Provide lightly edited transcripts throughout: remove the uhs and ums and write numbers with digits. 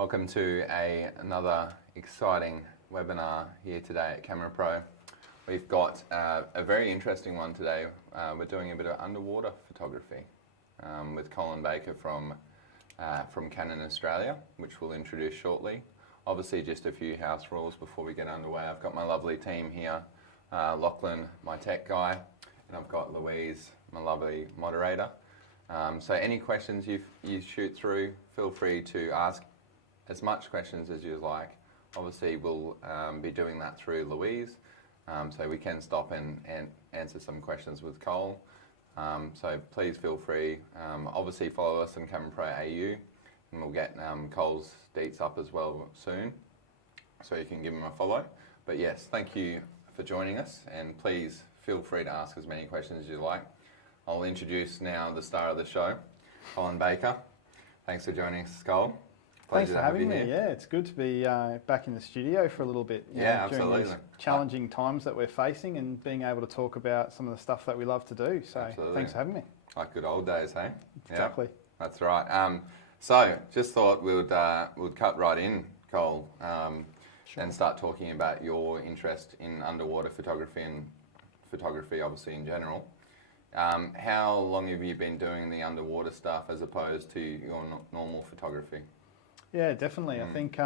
Welcome to another exciting webinar here today at CameraPro. We've got a very interesting one today. We're doing a bit of underwater photography with Colin Baker from Canon Australia, which we'll introduce shortly. Obviously, just a few house rules before we get underway. I've got my lovely team here, Lachlan, my tech guy, and I've got Louise, my lovely moderator. So any questions you shoot through, feel free to ask as much questions as you like. Obviously, we'll be doing that through Louise, so we can stop and answer some questions with Cole. So please feel free. Obviously, follow us on CameraPro AU, and we'll get Cole's deets up as well soon, so you can give him a follow. But yes, thank you for joining us, and please feel free to ask as many questions as you like. I'll introduce now the star of the show, Colin Baker. Thanks for joining us, Cole. Thanks for having me. Yeah, it's good to be back in the studio for a little bit. Yeah, during absolutely. These challenging times that we're facing, and being able to talk about some of the stuff that we love to do. So absolutely. Thanks for having me. Like good old days, hey? Exactly. Yeah, that's right. So just thought we'd cut right in, Cole, Sure. and start talking about your interest in underwater photography and photography, obviously in general. How long have you been doing the underwater stuff as opposed to your normal photography? Yeah, definitely. I think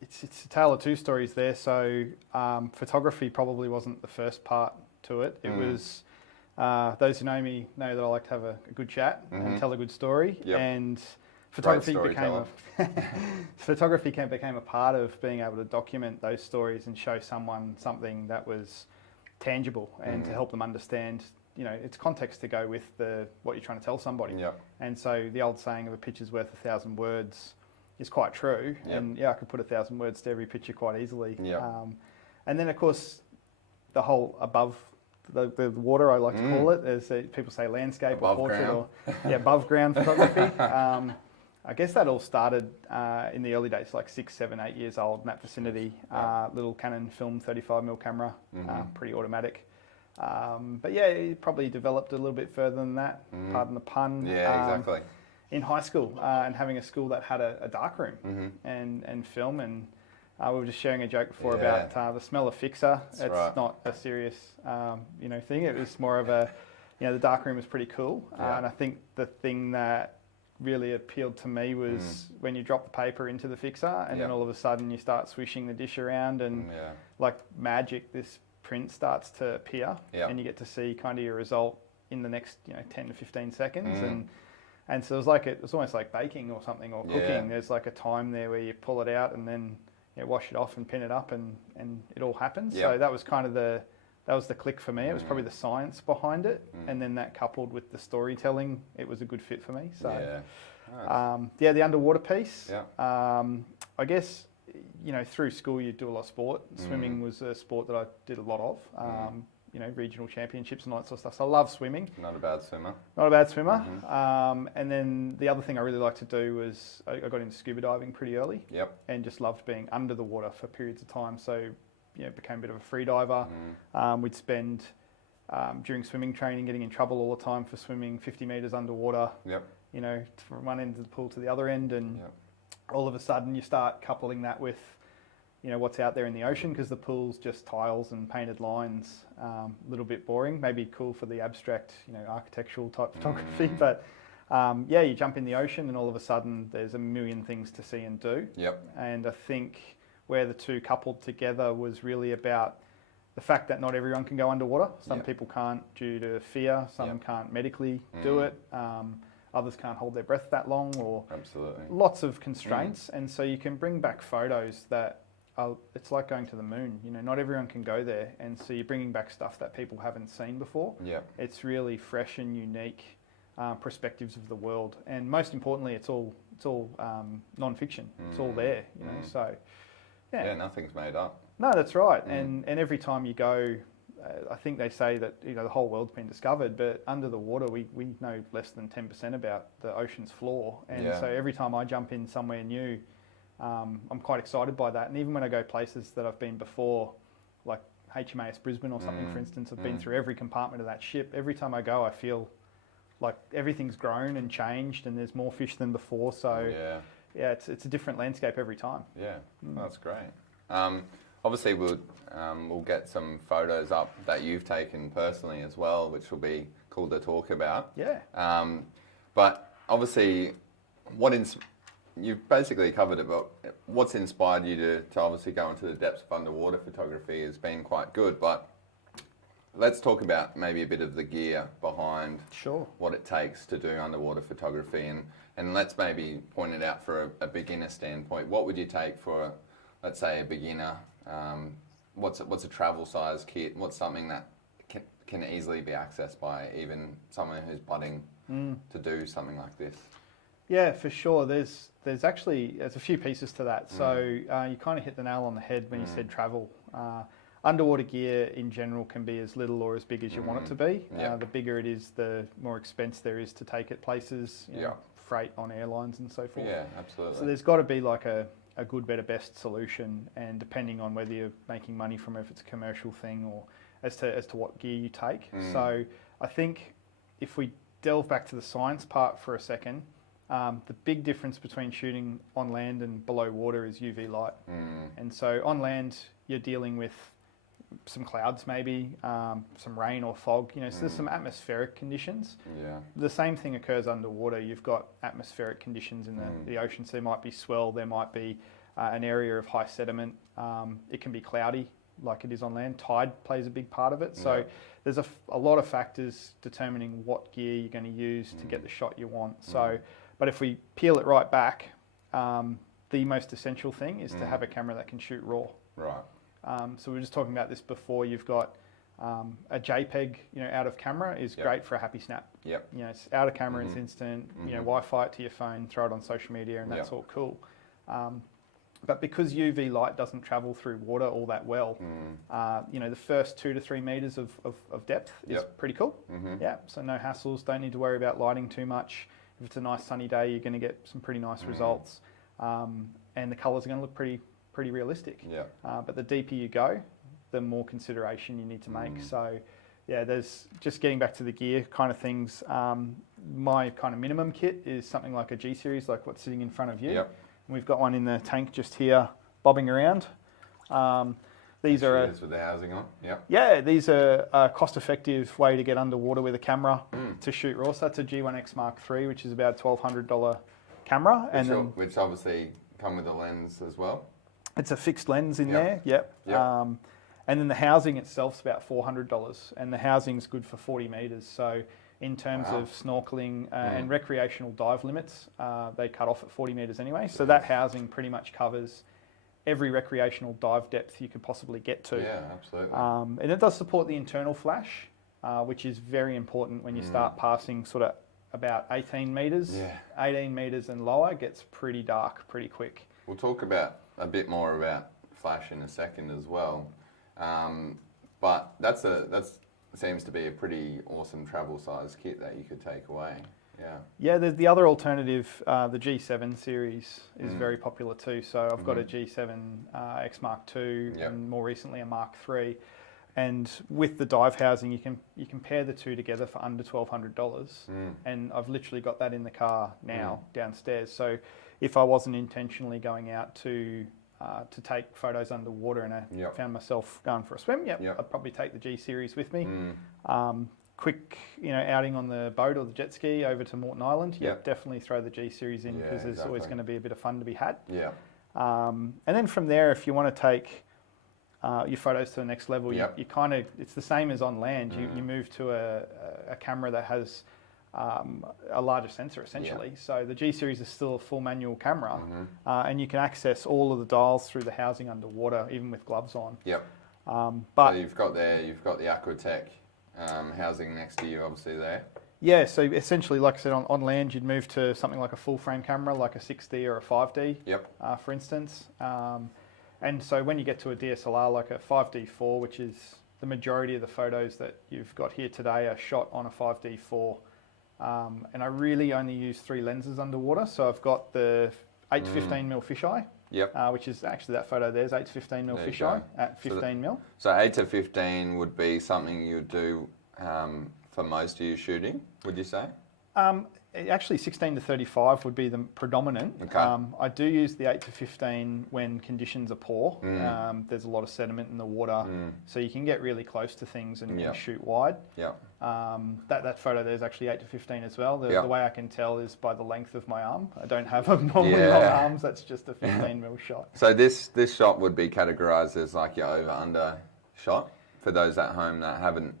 it's a tale of two stories there. So photography probably wasn't the first part to it. It was, those who know me know that I like to have a good chat and tell a good story. Yep. And photography became a part of being able to document those stories and show someone something that was tangible and to help them understand, you know, it's context to go with what you're trying to tell somebody. Yep. And so the old saying of a picture's worth 1,000 words is quite true. Yep. And yeah, I could put 1,000 words to every picture quite easily. Yep. And then of course, the whole above the water, I like to call it, as people say landscape above or portrait ground. or above ground photography. I guess that all started in the early days, like 6, 7, 8 years old in that vicinity. Little Canon film 35mm camera, pretty automatic. But yeah, it probably developed a little bit further than that, pardon the pun. Yeah, exactly. In high school, and having a school that had a dark room and film, and we were just sharing a joke before about the smell of fixer. That's it's right. not a serious thing. It was more of a, the dark room was pretty cool. And I think the thing that really appealed to me was when you drop the paper into the fixer and then all of a sudden you start swishing the dish around and like magic, this print starts to appear and you get to see kind of your result in the next 10 to 15 seconds and so it was almost like baking or something or cooking. There's like a time there where you pull it out and then wash it off and pin it up and it all happens. So that was kind of that was the click for me. It was probably the science behind it, and then that coupled with the storytelling, it was a good fit for me. So, the underwater piece. I guess through school you do a lot of sport. Swimming was a sport that I did a lot of. Regional championships and all that sort of stuff. So I love swimming. Not a bad swimmer. Not a bad swimmer. And then the other thing I really liked to do was I got into scuba diving pretty early. Yep. And just loved being under the water for periods of time. So became a bit of a free diver. We'd spend during swimming training getting in trouble all the time for swimming 50 metres underwater. Yep. From one end of the pool to the other end, and all of a sudden you start coupling that with what's out there in the ocean, because the pool's just tiles and painted lines. A little bit boring, maybe cool for the abstract, architectural type photography, but you jump in the ocean and all of a sudden there's a million things to see and do. Yep. And I think where the two coupled together was really about the fact that not everyone can go underwater. Some people can't due to fear, some can't medically do it. Others can't hold their breath that long, or lots of constraints. And so you can bring back photos that it's like going to the moon. Not everyone can go there, and so you're bringing back stuff that people haven't seen before. It's really fresh and unique perspectives of the world, and most importantly, it's all non-fiction. It's all there. So nothing's made up. No, that's right. And every time you go, I think they say that the whole world's been discovered, but under the water we know less than 10% about the ocean's floor, and so every time I jump in somewhere new, I'm quite excited by that. And even when I go places that I've been before, like HMAS Brisbane or something, for instance, I've been through every compartment of that ship. Every time I go, I feel like everything's grown and changed and there's more fish than before. So yeah, it's a different landscape every time. Yeah, that's great. Obviously, we'll get some photos up that you've taken personally as well, which will be cool to talk about. Yeah. But obviously, you've basically covered it, but what's inspired you to obviously go into the depths of underwater photography has been quite good. But let's talk about maybe a bit of the gear behind what it takes to do underwater photography, and let's maybe point it out for a beginner standpoint. What would you take for, let's say, a beginner? What's a travel size kit? What's something that can easily be accessed by even someone who's budding to do something like this? Yeah, for sure. There's a few pieces to that. So you kind of hit the nail on the head when you said travel. Underwater gear in general can be as little or as big as you want it to be. The bigger it is, the more expense there is to take it places, you know, freight on airlines and so forth. Yeah, absolutely. So there's got to be like a good, better, best solution, and depending on whether you're making money from it, if it's a commercial thing, or as to what gear you take. So I think if we delve back to the science part for a second, the big difference between shooting on land and below water is UV light. And so on land, you're dealing with some clouds maybe, some rain or fog, you know, so there's some atmospheric conditions. The same thing occurs underwater. You've got atmospheric conditions in the ocean, so there might be swell, there might be an area of high sediment. It can be cloudy like it is on land. Tide plays a big part of it. So there's a lot of factors determining what gear you're going to use to get the shot you want. So, but if we peel it right back, the most essential thing is to have a camera that can shoot raw. Right. So we were just talking about this before. You've got a JPEG, you know, out of camera is great for a happy snap. You know, it's out of camera, it's instant. You know, Wi-Fi it to your phone, throw it on social media, and that's all cool. But because UV light doesn't travel through water all that well, you know, the first 2 to 3 meters of depth is pretty cool. Yeah, so no hassles. Don't need to worry about lighting too much. If it's a nice sunny day, you're going to get some pretty nice results, and the colours are going to look pretty realistic. But the deeper you go, the more consideration you need to make. So yeah, there's just getting back to the gear kind of things. My kind of minimum kit is something like a G series, like what's sitting in front of you. And we've got one in the tank just here bobbing around. These are with the housing on. Yeah, these are a cost-effective way to get underwater with a camera to shoot raw. So that's a G1X Mark III, which is about $1,200 camera, which obviously come with a lens as well. It's a fixed lens in there, and then the housing itself's about $400, and the housing's good for 40 metres. So in terms of snorkeling and recreational dive limits, they cut off at 40 metres anyway. So that housing pretty much covers every recreational dive depth you could possibly get to. Yeah, absolutely. And it does support the internal flash, which is very important when you start passing sort of about 18 metres. 18 metres and lower gets pretty dark pretty quick. We'll talk a bit more about flash in a second as well, but that seems to be a pretty awesome travel size kit that you could take away. Yeah, there's the other alternative. The G7 series is very popular too. So I've got a G7 X Mark II and more recently a Mark III. And with the dive housing, you can pair the two together for under $1,200. And I've literally got that in the car now downstairs. So if I wasn't intentionally going out to take photos underwater and I found myself going for a swim, I'd probably take the G series with me. Quick, you know, outing on the boat or the jet ski over to Moreton Island, definitely throw the G series in because there's always going to be a bit of fun to be had. And then from there, if you want to take your photos to the next level, you kind of, it's the same as on land. You move to a camera that has a larger sensor essentially. So the G series is still a full manual camera, and you can access all of the dials through the housing underwater, even with gloves on. But so you've got the Aquatech housing next to you, obviously there. Yeah, so essentially, like I said, on land, you'd move to something like a full frame camera, like a 6D or a 5D, for instance. And so when you get to a DSLR, like a 5D4, which is the majority of the photos that you've got here today are shot on a 5D4. And I really only use 3 lenses underwater. So I've got the 8 to 15mm fisheye, which is actually that photo there's 8 to 15mm fisheye at 15mm. So 8 to 15 would be something you would do for most of your shooting, would you say? Actually, 16 to 35 would be the predominant. Okay. I do use the 8 to 15 when conditions are poor. There's a lot of sediment in the water, so you can get really close to things and shoot wide. Yeah. That photo there's actually 8 to 15 as well. The way I can tell is by the length of my arm. I don't have abnormally long arms. That's just a 15mm shot. So this shot would be categorised as like your over-under shot for those at home that haven't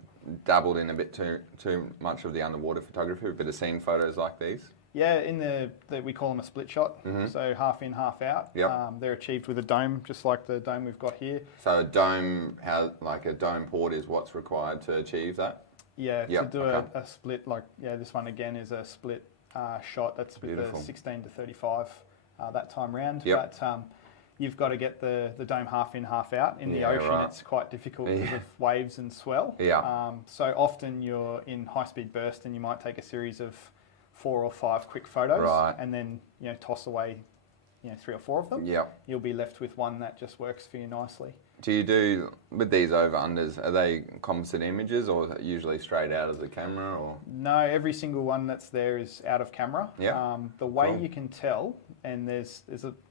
dabbled in a bit too much of the underwater photography, a bit of scene photos like these. Yeah, in we call them a split shot, so half in, half out. Yep. They're achieved with a dome, just like the dome we've got here. So a dome, like a dome port is what's required to achieve that? Yeah, to do a split, like, this one again is a split shot. That's with the 16 to 35 that time round. Yep. But you've got to get the dome half in, half out. In the ocean, it's quite difficult because of waves and swell. Yeah. So often you're in high-speed burst and you might take a series of 4 or 5 quick photos and then toss away 3 or 4 of them. Yeah. You'll be left with one that just works for you nicely. Do you do, with these over-unders, are they composite images or is it usually straight out of the camera? Or? No, every single one that's there is out of camera. Yeah. The way you can tell, and there's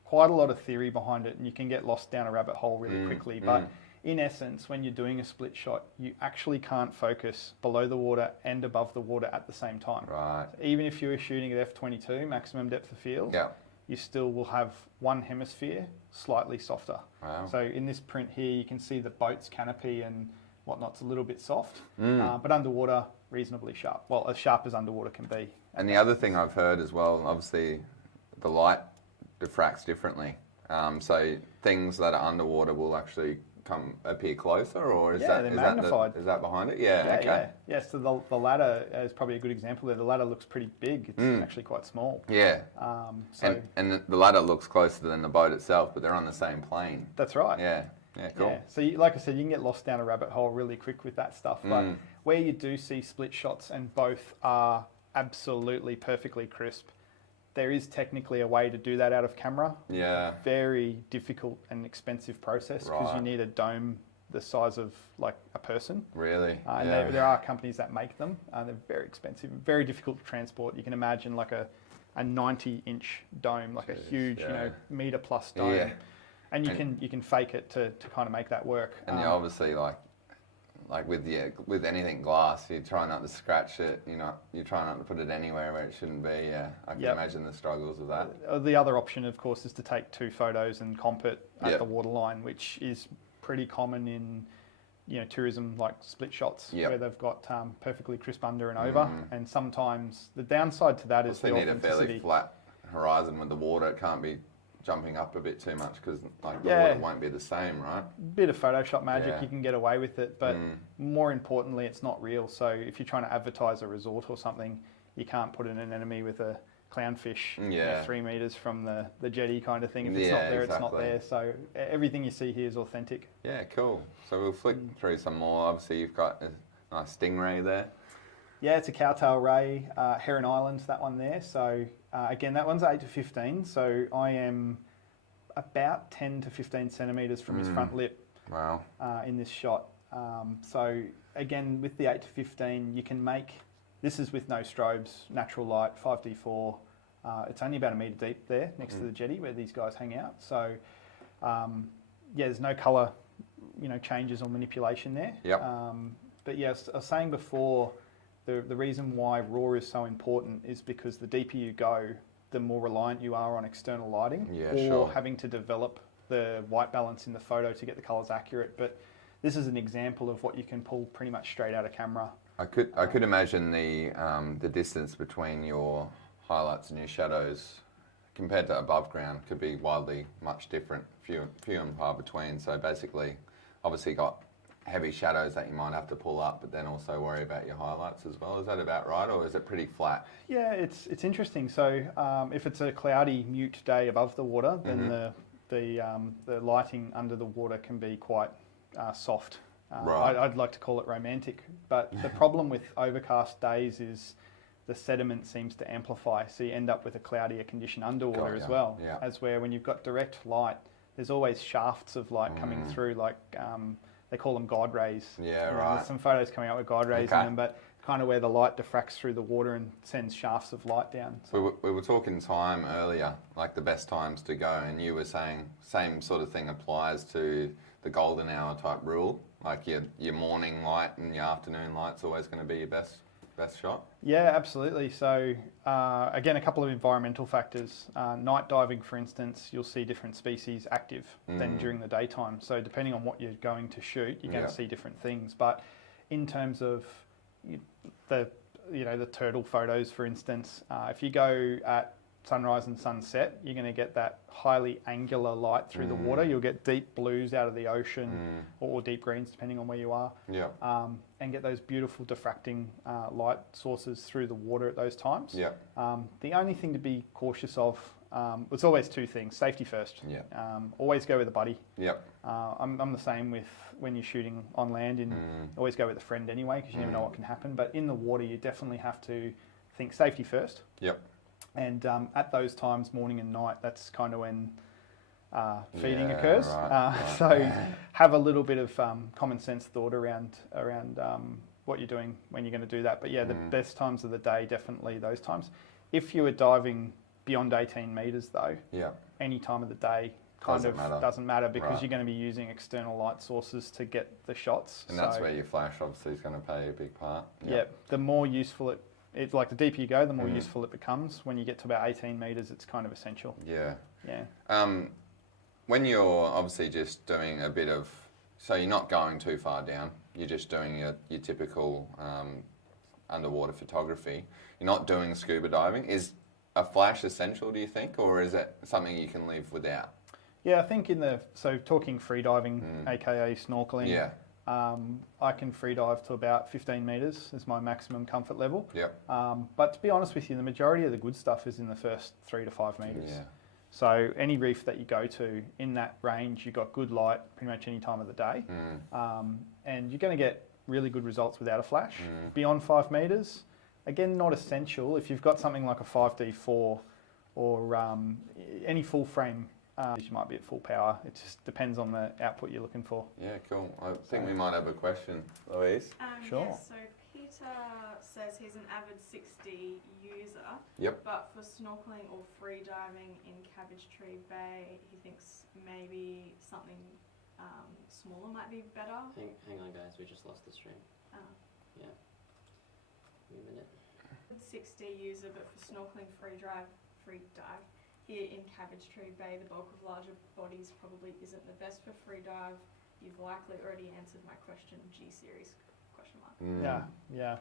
quite a lot of theory behind it, and you can get lost down a rabbit hole really quickly, but in essence, when you're doing a split shot, you actually can't focus below the water and above the water at the same time. Right. So even if you were shooting at f/22, maximum depth of field, you still will have one hemisphere slightly softer. Wow. So in this print here, you can see the boat's canopy and whatnot's a little bit soft, but underwater, reasonably sharp. Well, as sharp as underwater can be. And the other thing I've heard as well, obviously, the light diffracts differently. So things that are underwater will actually appear closer, or is that magnified. Is that behind it? Yeah. Okay. Yeah. So the ladder is probably a good example there. The ladder looks pretty big. It's actually quite small. Yeah. And the ladder looks closer than the boat itself, but they're on the same plane. That's right. Yeah. Yeah. Cool. Yeah. So like I said, you can get lost down a rabbit hole really quick with that stuff. But where you do see split shots and both are absolutely perfectly crisp, there is technically a way to do that out of camera. Yeah. Very difficult and expensive process because you need a dome the size of like a person. Really? And there are companies that make them. They're very expensive, very difficult to transport. You can imagine like a 90-inch dome, like a huge, meter plus dome. Yeah. And you can fake it to kind of make that work. And you obviously like with anything glass, you try not to scratch it. You try not to put it anywhere where it shouldn't be. Yeah, I can imagine the struggles of that. The other option, of course, is to take 2 photos and comp it at the waterline, which is pretty common in tourism, like split shots where they've got perfectly crisp under and over. And sometimes the downside to that is the authenticity. Need a fairly flat horizon with the water. It can't be jumping up a bit too much because the water won't be the same, right? Bit of Photoshop magic, you can get away with it, but more importantly, it's not real. So if you're trying to advertise a resort or something, you can't put in an enemy with a clownfish 3 meters from the jetty kind of thing. If it's not there, it's not there. So everything you see here is authentic. Yeah, cool. So we'll flick through some more. Obviously, you've got a nice stingray there. Yeah, it's a cowtail ray, Heron Island, that one there. So again, that one's 8 to 15. So I am about 10 to 15 centimeters from his front lip. Wow. In this shot. So again, with the 8 to 15, you can make, this is with no strobes, natural light, 5D4. It's only about a metre deep there next to the jetty where these guys hang out. So there's no colour, changes or manipulation there. Yep. But yes, I was saying before, the reason why RAW is so important is because the deeper you go, the more reliant you are on external lighting having to develop the white balance in the photo to get the colours accurate. But this is an example of what you can pull pretty much straight out of camera. I could imagine the distance between your highlights and your shadows compared to above ground could be wildly much different, few and far between. So basically, obviously got heavy shadows that you might have to pull up, but then also worry about your highlights as well. Is that about right, or is it pretty flat? Yeah, it's interesting. So if it's a cloudy, mute day above the water, then the lighting under the water can be quite soft. I'd like to call it romantic, but the problem with overcast days is the sediment seems to amplify, so you end up with a cloudier condition underwater as well. Yeah. As where when you've got direct light, there's always shafts of light coming through, like they call them guide rays. Yeah, right. There's some photos coming out with guide rays in them, but kind of where the light diffracts through the water and sends shafts of light down. So we were talking time earlier, like the best times to go, and you were saying same sort of thing applies to the golden hour type rule, like your morning light and your afternoon light's always going to be your best shot? Yeah, absolutely. So again, a couple of environmental factors. Night diving, for instance, you'll see different species active than during the daytime. So depending on what you're going to shoot, you're going to see different things. But in terms of the turtle photos, for instance, if you go at sunrise and sunset, you're going to get that highly angular light through the water. You'll get deep blues out of the ocean or deep greens, depending on where you are. Yeah. And get those beautiful diffracting light sources through the water at those times. Yeah. The only thing to be cautious of, it's always two things. Safety first. Yeah. Always go with a buddy. Yep. I'm the same with when you're shooting on land, and always go with a friend anyway, because you never know what can happen. But in the water, you definitely have to think safety first. Yep. And at those times, morning and night, that's kind of when feeding occurs. Right. So have a little bit of common sense thought around what you're doing when you're going to do that. But yeah, the best times of the day, definitely those times. If you were diving beyond 18 metres though, any time of the day doesn't matter because you're going to be using external light sources to get the shots. And that's where your flash obviously is going to play a big part. Yeah, the more useful it's like the deeper you go, the more useful it becomes. When you get to about 18 metres, it's kind of essential. Yeah. Yeah. When you're obviously just doing a bit of, so you're not going too far down, you're just doing your typical underwater photography, you're not doing scuba diving. Is a flash essential, do you think, or is it something you can live without? Yeah, I think so talking free diving, aka snorkeling, I can free dive to about 15 metres is my maximum comfort level. Yep. But to be honest with you, the majority of the good stuff is in the first 3 to 5 metres. Yeah. So any reef that you go to in that range, you've got good light pretty much any time of the day. And you're going to get really good results without a flash. Beyond 5 metres, again, not essential. If you've got something like a 5D4 or any full frame, you might be at full power. It just depends on the output you're looking for. Yeah, cool. I think we might have a question, Louise. Sure. Yeah, so Peter says he's an avid 6D user. Yep. But for snorkeling or free diving in Cabbage Tree Bay, he thinks maybe something smaller might be better. Hang on, guys. We just lost the stream. Yeah. Give me a minute. 6D user, but for snorkeling, free dive. Here in Cabbage Tree Bay, the bulk of larger bodies probably isn't the best for free dive. You've likely already answered my question, G-series, question mark. Yeah.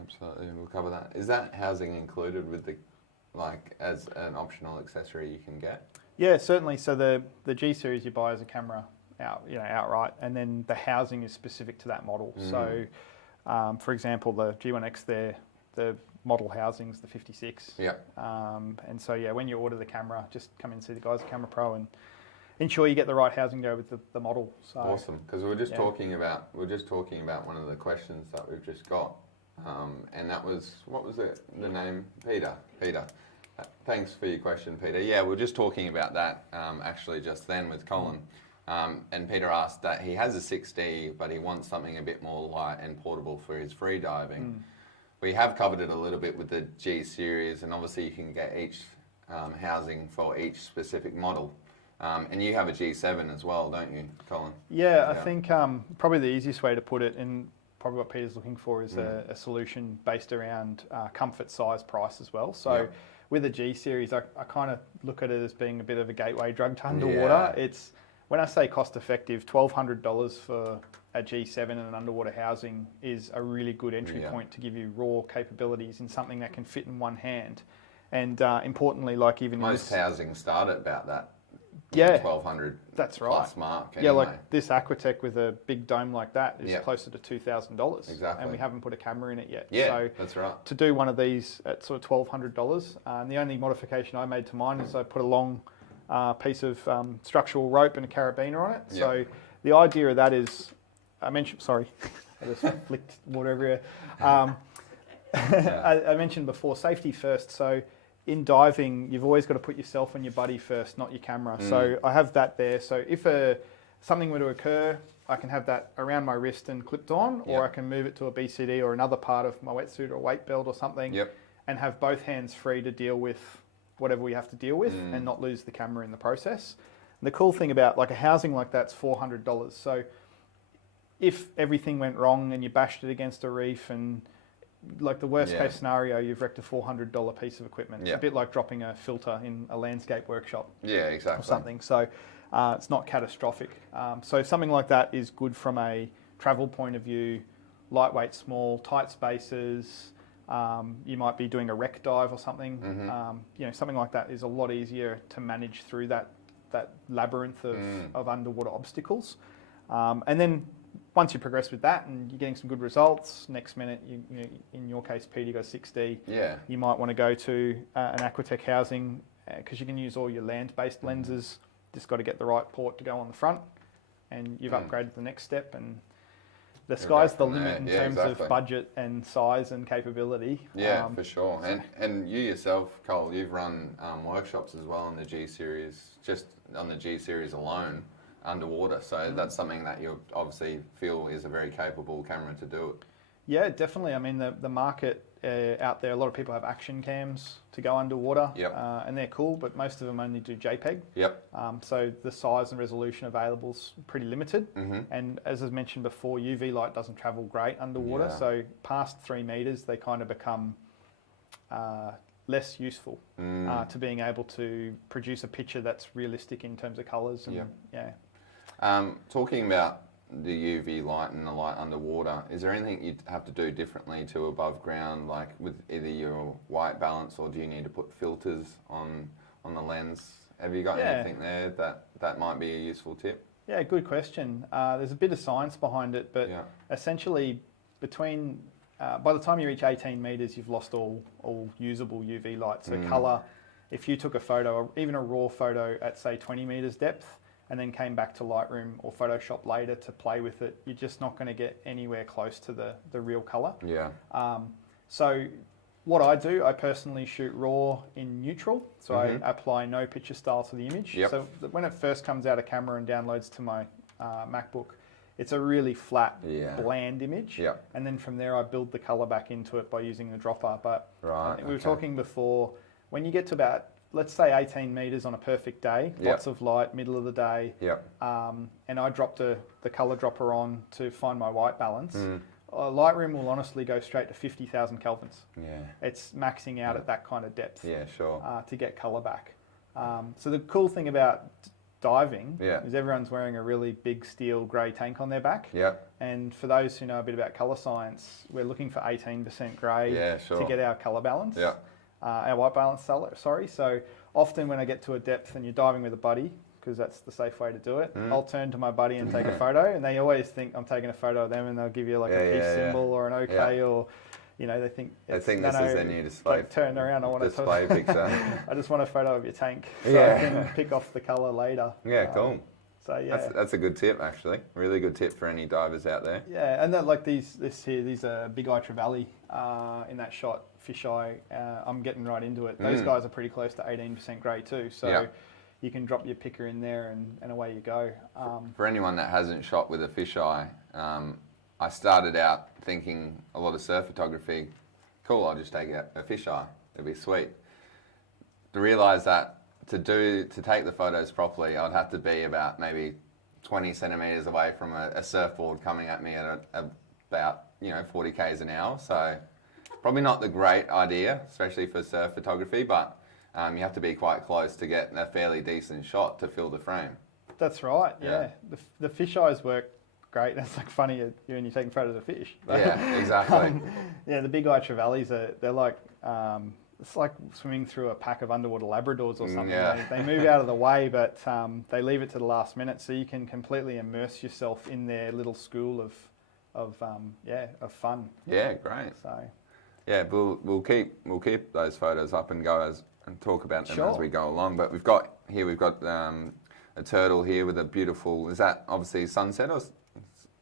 Absolutely, we'll cover that. Is that housing included with as an optional accessory you can get? Yeah, certainly. So the G-series you buy as a camera outright, and then the housing is specific to that model. So, for example, the G1X there, the model housing's the 56. Yeah. And so when you order the camera, just come and see the guys at CameraPro and ensure you get the right housing go with the model. So, awesome, because we were just talking about one of the questions that we've just got, and that was, what was the name? Peter. Thanks for your question, Peter. Yeah, we were just talking about that actually just then with Colin. And Peter asked that he has a 6D, but he wants something a bit more light and portable for his free diving. We have covered it a little bit with the G series, and obviously you can get each housing for each specific model. And you have a G7 as well, don't you, Colin? Yeah, I think probably the easiest way to put it, and probably what Peter's looking for, is a solution based around comfort, size, price as well. So with the G series, I kind of look at it as being a bit of a gateway drug to underwater. It's, when I say cost effective, $1,200 for a G7 and an underwater housing is a really good entry point to give you raw capabilities in something that can fit in one hand. And importantly, like even most housings start at about that. Yeah, 1,200. That's right. Plus mark. Anyway. Yeah, like this Aquatech with a big dome like that is closer to $2,000. Exactly. And we haven't put a camera in it yet. Yeah, so that's right. To do one of these at sort of $1,200, and the only modification I made to mine is I put a long piece of structural rope and a carabiner on it. Yep. So the idea of that is, I mentioned, sorry, I just flicked water everywhere. I mentioned before, safety first. So in diving, you've always got to put yourself and your buddy first, not your camera. So I have that there. So if a something were to occur, I can have that around my wrist and clipped on, or I can move it to a BCD or another part of my wetsuit or weight belt or something, and have both hands free to deal with whatever we have to deal with and not lose the camera in the process. And the cool thing about like a housing like that's $400. So if everything went wrong and you bashed it against a reef and like the worst case scenario, you've wrecked a $400 piece of equipment. It's a bit like dropping a filter in a landscape workshop. Yeah, exactly. Or something. So it's not catastrophic. So something like that is good from a travel point of view, lightweight, small, tight spaces. You might be doing a wreck dive or something. You know, something like that is a lot easier to manage through that labyrinth of underwater obstacles. And then once you progress with that and you're getting some good results, next minute, you know, in your case, Peter, you got 6D. You might want to go to an Aquatech housing because you can use all your land-based lenses. Just got to get the right port to go on the front, and you've upgraded the next step. And the sky's the limit in terms of budget and size and capability. Yeah, for sure. And you yourself, Cole, you've run workshops as well on the G series, just on the G series alone, underwater. So that's something that you obviously feel is a very capable camera to do it. Yeah, definitely. I mean, the market out there, a lot of people have action cams to go underwater, and they're cool, but most of them only do JPEG. So the size and resolution available is pretty limited. And as I mentioned before, UV light doesn't travel great underwater. So past 3 meters, they kind of become less useful to being able to produce a picture that's realistic in terms of colors. And, talking about the UV light and the light underwater, is there anything you'd have to do differently to above ground, like with either your white balance, or do you need to put filters on the lens? Have you got anything there that might be a useful tip? Yeah, good question. There's a bit of science behind it, but essentially between by the time you reach 18 meters, you've lost all usable UV light. So color, if you took a photo, even a raw photo at say 20 meters depth, and then came back to Lightroom or Photoshop later to play with it, you're just not going to get anywhere close to the real colour. So what I do, I personally shoot raw in neutral, so I apply no picture style to the image. So when it first comes out of camera and downloads to my MacBook, it's a really flat, bland image. And then from there I build the colour back into it by using the dropper. But we were talking before, when you get to about, let's say 18 meters on a perfect day, lots of light, middle of the day, and I dropped the color dropper on to find my white balance, Lightroom will honestly go straight to 50,000 kelvins. It's maxing out at that kind of depth to get color back. So the cool thing about diving is everyone's wearing a really big steel grey tank on their back. And for those who know a bit about colour science, we're looking for 18% grey to get our colour balance. Our white balance, sorry. So often when I get to a depth and you're diving with a buddy, because that's the safe way to do it, I'll turn to my buddy and take a photo, and they always think I'm taking a photo of them, and they'll give you like a peace symbol or an okay, or you know, they think this is their new display. Like, turn around, I want display picture. I just want a photo of your tank, so I can pick off the colour later. Cool. So that's a good tip, actually. Really good tip for any divers out there. And that, like these are big eye trevally in that shot, fisheye. I'm getting right into it. Those guys are pretty close to 18% grey too. So you can drop your picker in there and away you go. For anyone that hasn't shot with a fisheye, I started out thinking a lot of surf photography. Cool, I'll just take a fisheye. It'll be sweet. To realise that to take the photos properly, I'd have to be about maybe 20 centimetres away from a surfboard coming at me at about 40 k's an hour. So probably not the great idea, especially for surf photography, but you have to be quite close to get a fairly decent shot to fill the frame. That's right, The fisheyes work great. That's like funny when you're taking photos of fish. Exactly. The big eye trevallies, they're like, it's like swimming through a pack of underwater Labradors or something. They move out of the way, but they leave it to the last minute, so you can completely immerse yourself in their little school of fun. Yeah, great. So we'll keep those photos up and and talk about them as we go along. But we've got a turtle here with a beautiful. Is that obviously sunset or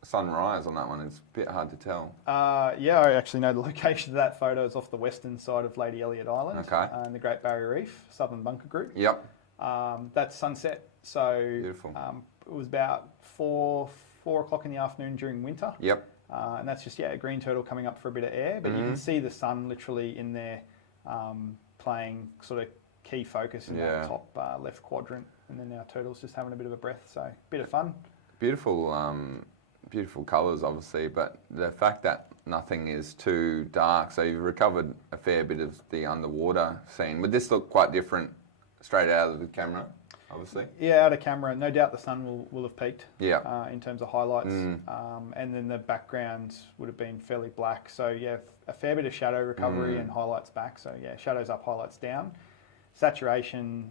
sunrise on that one? It's a bit hard to tell. I actually know the location of that photo is off the western side of Lady Elliot Island in the Great Barrier Reef, Southern Bunker Group. That's sunset. So Beautiful. It was about 4 o'clock in the afternoon during winter. Yep. And that's just, a green turtle coming up for a bit of air. But you can see the sun literally in there playing sort of key focus in that top left quadrant. And then our turtle's just having a bit of a breath. So a bit of fun. Beautiful, beautiful colours, obviously, but the fact that nothing is too dark, so you've recovered a fair bit of the underwater scene. Would this look quite different straight out of the camera, obviously? Yeah, out of camera, no doubt the sun will have peaked in terms of highlights. And then the background would have been fairly black. So yeah, a fair bit of shadow recovery and highlights back. So yeah, shadows up, highlights down. Saturation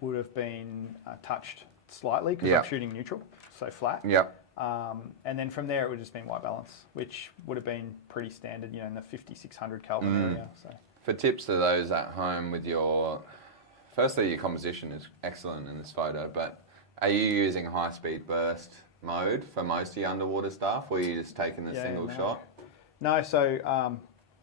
would have been touched slightly because I'm shooting neutral, so flat. Yep. And then from there it would have just been white balance, which would have been pretty standard, in the 5600 Kelvin area. So. For tips to those at home with firstly your composition is excellent in this photo, but are you using high-speed burst mode for most of your underwater stuff, or are you just taking the single shot? No, so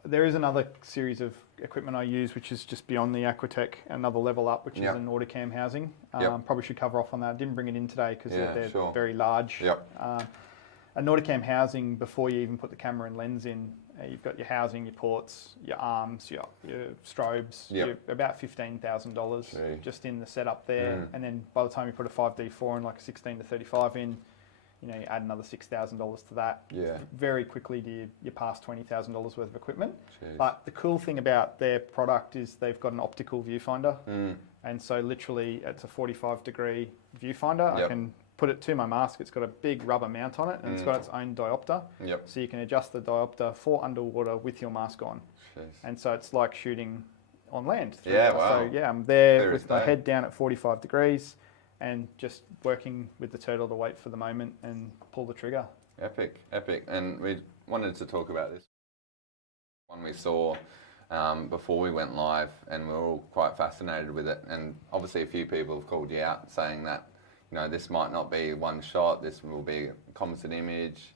there is another series of equipment I use, which is just beyond the Aquatech, another level up, which is a Nauticam housing. Probably should cover off on that. I didn't bring it in today because they're very large. A Nauticam housing, before you even put the camera and lens in, you've got your housing, your ports, your arms, your strobes, you're about $15,000 just in the setup there. And then by the time you put a 5D4 and like a 16 to 35 in, you add another $6,000 to that. Very quickly you're past $20,000 worth of equipment. But the cool thing about their product is they've got an optical viewfinder. And so literally it's a 45-degree viewfinder. I can put it to my mask. It's got a big rubber mount on it, and it's got its own diopter. So you can adjust the diopter for underwater with your mask on. And so it's like shooting on land. Wow. So I'm there with my head down at 45 degrees. And just working with the turtle to wait for the moment and pull the trigger. Epic. And we wanted to talk about this one we saw before we went live, and we were all quite fascinated with it. And obviously a few people have called you out saying that, this might not be one shot, this will be a composite image.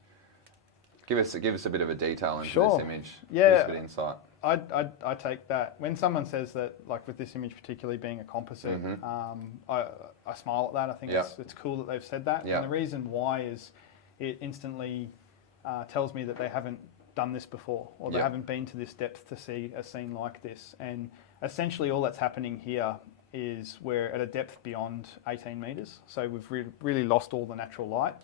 Give us a bit of a detail into this image. Give us a bit of insight. I take that. When someone says that, like with this image particularly being a composite, I smile at that. I think it's cool that they've said that. And the reason why is it instantly tells me that they haven't done this before, or they haven't been to this depth to see a scene like this. And essentially all that's happening here is we're at a depth beyond 18 metres. So we've really lost all the natural light.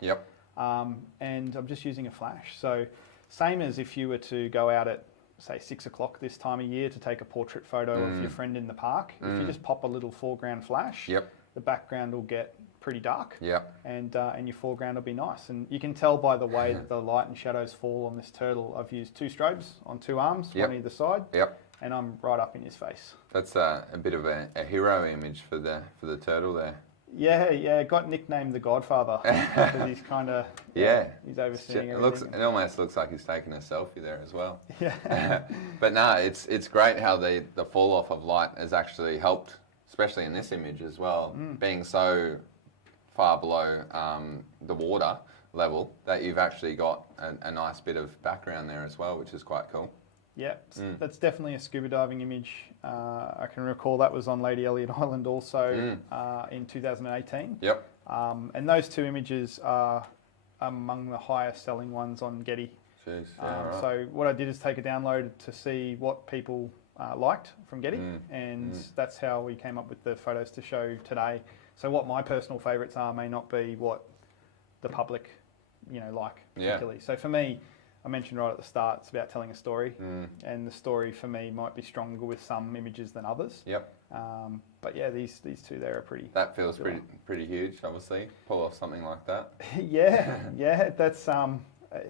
And I'm just using a flash. So same as if you were to go out at, say, 6 o'clock this time of year to take a portrait photo of your friend in the park. If you just pop a little foreground flash, the background will get pretty dark, and your foreground will be nice. And you can tell by the way that the light and shadows fall on this turtle. I've used 2 strobes on 2 arms, one either side, and I'm right up in his face. That's a bit of a hero image for the turtle there. Yeah, got nicknamed the Godfather because he's kind of he's overseeing everything. It almost looks like he's taking a selfie there as well. But no, it's great how the fall off of light has actually helped, especially in this image as well, being so far below the water level that you've actually got a nice bit of background there as well, which is quite cool. Yeah, that's definitely a scuba diving image. I can recall that was on Lady Elliot Island also in 2018. And those 2 images are among the highest selling ones on Getty. So what I did is take a download to see what people liked from Getty, and that's how we came up with the photos to show today. So what my personal favourites are may not be what the public, like particularly. So for me, I mentioned right at the start, it's about telling a story, and the story for me might be stronger with some images than others. But yeah, these 2 there are pretty. That feels pretty huge, obviously. Pull off something like that. yeah. That's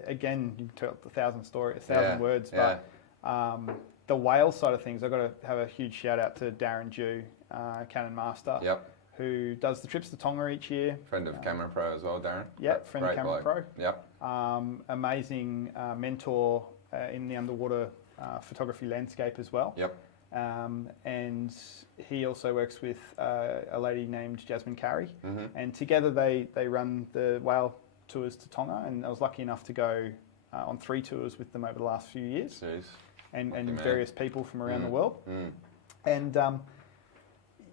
again, you can tell 1,000 words. But the whale side of things, I've got to have a huge shout out to Darren Dew, Canon Master. Who does the trips to Tonga each year. Friend of CameraPro as well, Darren. Friend of CameraPro. Amazing mentor in the underwater photography landscape as well. And he also works with a lady named Jasmine Carey. And together they run the whale tours to Tonga, and I was lucky enough to go on 3 tours with them over the last few years. And various people from around the world. And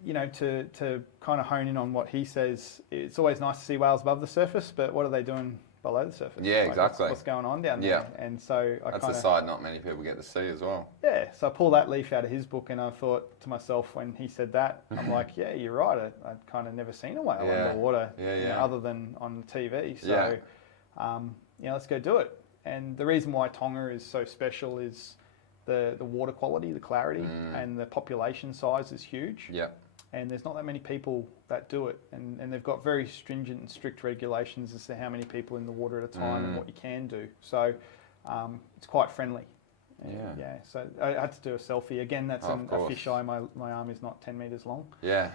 you know, to kind of hone in on what he says, it's always nice to see whales above the surface, but what are they doing below the surface? Yeah, like, exactly. What's going on down there? And so that's a side not many people get to see as well. Yeah, so I pulled that leaf out of his book, and I thought to myself when he said that, I'm like, yeah, you're right. I'd kind of never seen a whale underwater, you know, other than on TV. So, you know, let's go do it. And the reason why Tonga is so special is the water quality, the clarity, and the population size is huge. Yeah. And there's not that many people that do it. And they've got very stringent and strict regulations as to how many people in the water at a time and what you can do. So it's quite friendly. And so I had to do a selfie. Again, that's a fisheye. My arm is not 10 metres long. Yeah.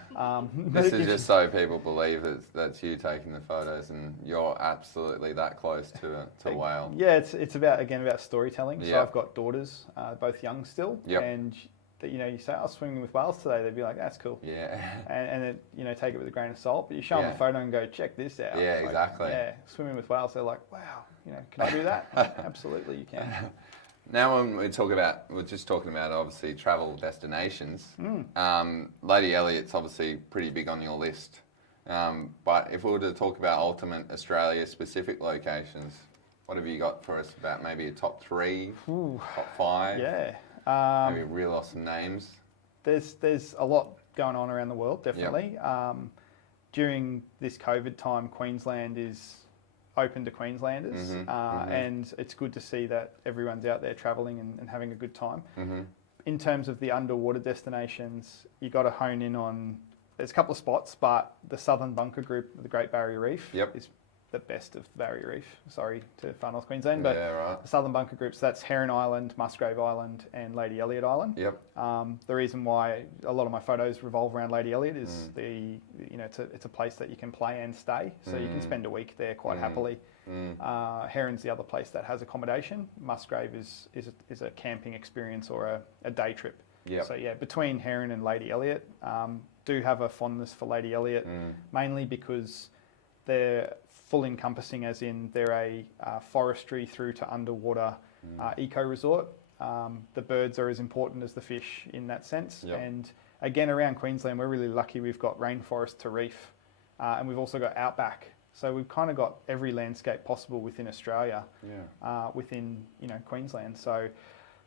This is just so people believe that's you taking the photos and you're absolutely that close to a whale. Yeah, it's about storytelling. So I've got daughters, both young still. And that, you know, you say, "I was swimming with whales today," they'd be like, "That's cool." Yeah. And it, you know, take it with a grain of salt. But you show them a photo and go, "Check this out." Yeah, like, exactly. Yeah, swimming with whales, they're like, "Wow, you know, can I do that?" Absolutely, you can. Now, when we're just talking about obviously travel destinations. Lady Elliott's obviously pretty big on your list. But if we were to talk about ultimate Australia specific locations, what have you got for us about maybe a top 3, top 5? Yeah. Maybe reel off some names. There's a lot going on around the world, definitely. During this COVID time, Queensland is open to Queenslanders, and it's good to see that everyone's out there travelling and having a good time. In terms of the underwater destinations, you got to hone in on. There's a couple of spots, but the Southern Bunker Group of the Great Barrier Reef is the best of the Barrier Reef. Sorry to Far North Queensland, but the Southern Bunker Groups, that's Heron Island, Musgrave Island and Lady Elliot Island. The reason why a lot of my photos revolve around Lady Elliot is it's a place that you can play and stay, so you can spend a week there quite happily. Heron's the other place that has accommodation. Musgrave is a camping experience or a day trip. So yeah, between Heron and Lady Elliot, do have a fondness for Lady Elliot, mainly because they're full encompassing, as in they're a forestry through to underwater eco resort. The birds are as important as the fish in that sense. And again, around Queensland, we're really lucky. We've got rainforest to reef, and we've also got outback. So we've kind of got every landscape possible within Australia, within Queensland. So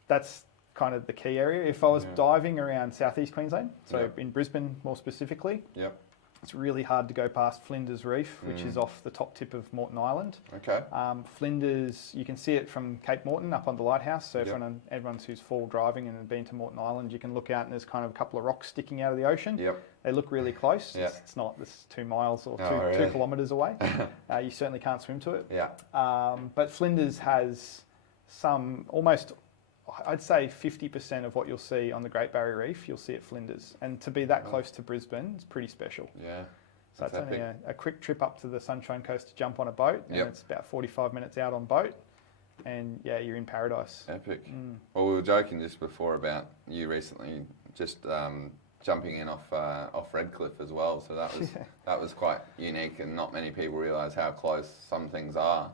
that's kind of the key area. If I was diving around southeast Queensland, so in Brisbane more specifically, it's really hard to go past Flinders Reef, which is off the top tip of Moreton Island. Flinders, you can see it from Cape Moreton up on the lighthouse. So everyone who's fall driving and been to Moreton Island, you can look out and there's kind of a couple of rocks sticking out of the ocean. They look really close. It's not, this 2 miles or 2 kilometres away. You certainly can't swim to it. But Flinders has some almost, I'd say 50% of what you'll see on the Great Barrier Reef, you'll see at Flinders. And to be that close to Brisbane, it's pretty special. So it's only a quick trip up to the Sunshine Coast to jump on a boat, and it's about 45 minutes out on boat, and you're in paradise. Epic. Well, we were joking just before about you recently just jumping in off Redcliffe as well, so that was quite unique, and not many people realise how close some things are.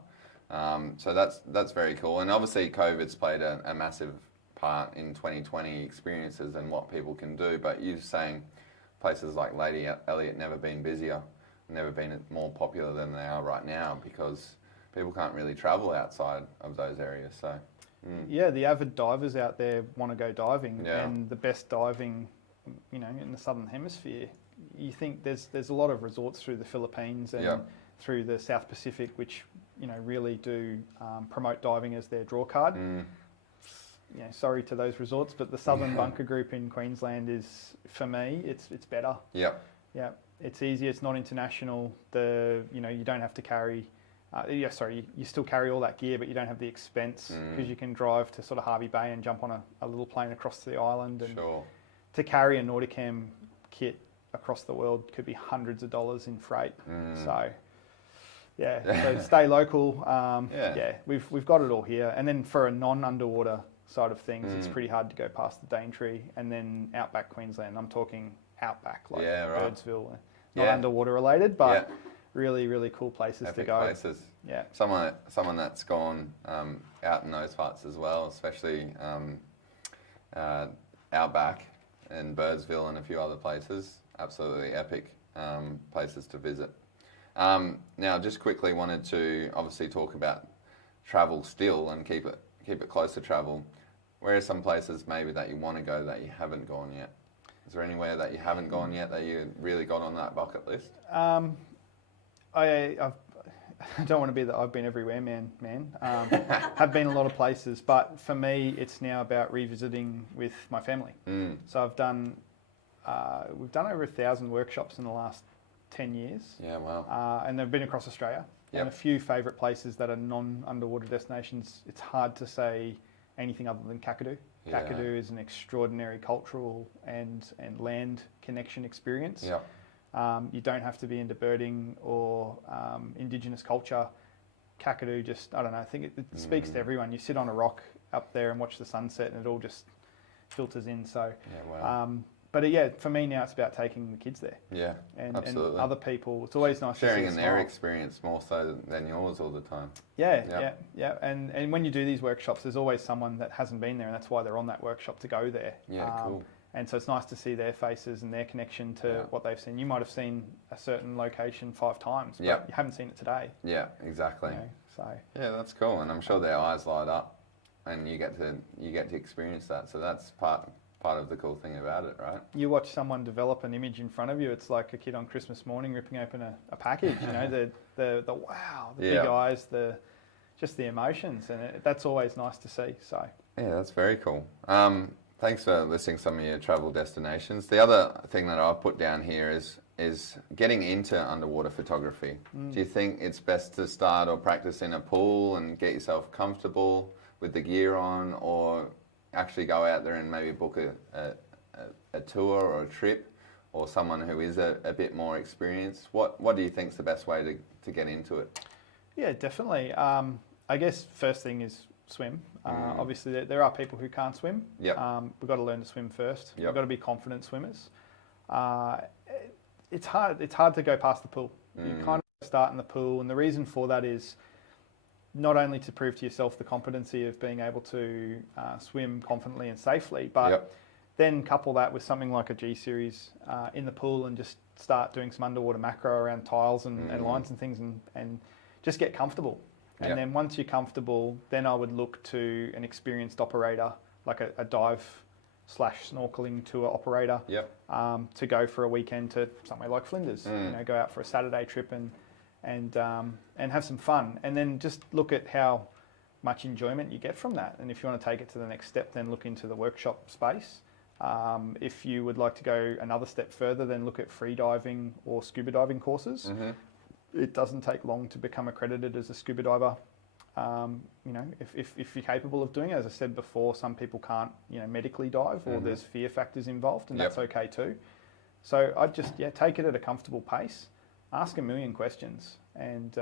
So that's very cool, and obviously COVID's played a massive part in 2020 experiences and what people can do. But you're saying places like Lady Elliot never been busier, never been more popular than they are right now because people can't really travel outside of those areas. So the avid divers out there want to go diving, and the best diving, in the Southern Hemisphere. You think there's a lot of resorts through the Philippines and through the South Pacific, which really do promote diving as their draw card. Sorry to those resorts, but the Southern Bunker Group in Queensland is, for me, it's better. It's easier. It's not international. You don't have to carry. You still carry all that gear, but you don't have the expense because you can drive to sort of Harvey Bay and jump on a little plane across to the island. And to carry a Nauticam kit across the world could be hundreds of dollars in freight. So stay local. We've got it all here. And then for a non-underwater side of things, it's pretty hard to go past the Daintree, and then outback Queensland. I'm talking outback, like Birdsville, not underwater related, but really, really cool places Epic to go. Places. Someone that's gone out in those parts as well, especially outback and Birdsville and a few other places. absolutely epic places to visit. Now, just quickly wanted to obviously talk about travel still and keep it close to travel. Where are some places maybe that you want to go that you haven't gone yet? Is there anywhere that you haven't gone yet that you really got on that bucket list? I don't want to be that I've been everywhere, man. Have been a lot of places, but for me, it's now about revisiting with my family. So we've done over 1,000 workshops in the last 10 years. Yeah, wow. And they've been across Australia. Yep. And a few favourite places that are non-underwater destinations. It's hard to say anything other than Kakadu. Yeah. Kakadu is an extraordinary cultural and land connection experience. Yep. You don't have to be into birding or Indigenous culture. Kakadu just, I don't know, I think it speaks to everyone. You sit on a rock up there and watch the sunset and it all just filters in. So, yeah, wow. But yeah, for me now it's about taking the kids there. Yeah, and absolutely. And other people, it's always nice sharing to see in their experience more so than yours all the time. Yeah. And when you do these workshops, there's always someone that hasn't been there, and that's why they're on that workshop to go there. Yeah, cool. And so it's nice to see their faces and their connection to what they've seen. You might have seen a certain location 5 times, but you haven't seen it today. Yeah, exactly. You know, so yeah, that's cool, and I'm sure their eyes light up, and you get to experience that. So that's part of the cool thing about it, right? You watch someone develop an image in front of you. It's like a kid on Christmas morning ripping open a package. You know, the wow, the big eyes, just the emotions, and that's always nice to see. So yeah, that's very cool. Thanks for listing some of your travel destinations. The other thing that I've put down here is getting into underwater photography. Do you think it's best to start or practice in a pool and get yourself comfortable with the gear on, or actually go out there and maybe book a tour or a trip, or someone who is a bit more experienced? What do you think is the best way to get into it? Yeah, definitely. I guess first thing is swim. Obviously, there are people who can't swim. Yep. We've got to learn to swim first. Yep. We've got to be confident swimmers. It's hard to go past the pool. You kind of start in the pool, and the reason for that is not only to prove to yourself the competency of being able to swim confidently and safely, but then couple that with something like a G-series in the pool and just start doing some underwater macro around tiles and lines and things, and just get comfortable. And then once you're comfortable, then I would look to an experienced operator, like a dive/snorkeling tour operator, to go for a weekend to somewhere like Flinders. You know, go out for a Saturday trip and have some fun, and then just look at how much enjoyment you get from that. And if you want to take it to the next step, then look into the workshop space. If you would like to go another step further, then look at free diving or scuba diving courses. It doesn't take long to become accredited as a scuba diver. You know, if you're capable of doing it. As I said before, some people can't, you know, medically dive, or there's fear factors involved, and that's okay too. So I'd just take it at a comfortable pace, ask a million questions, and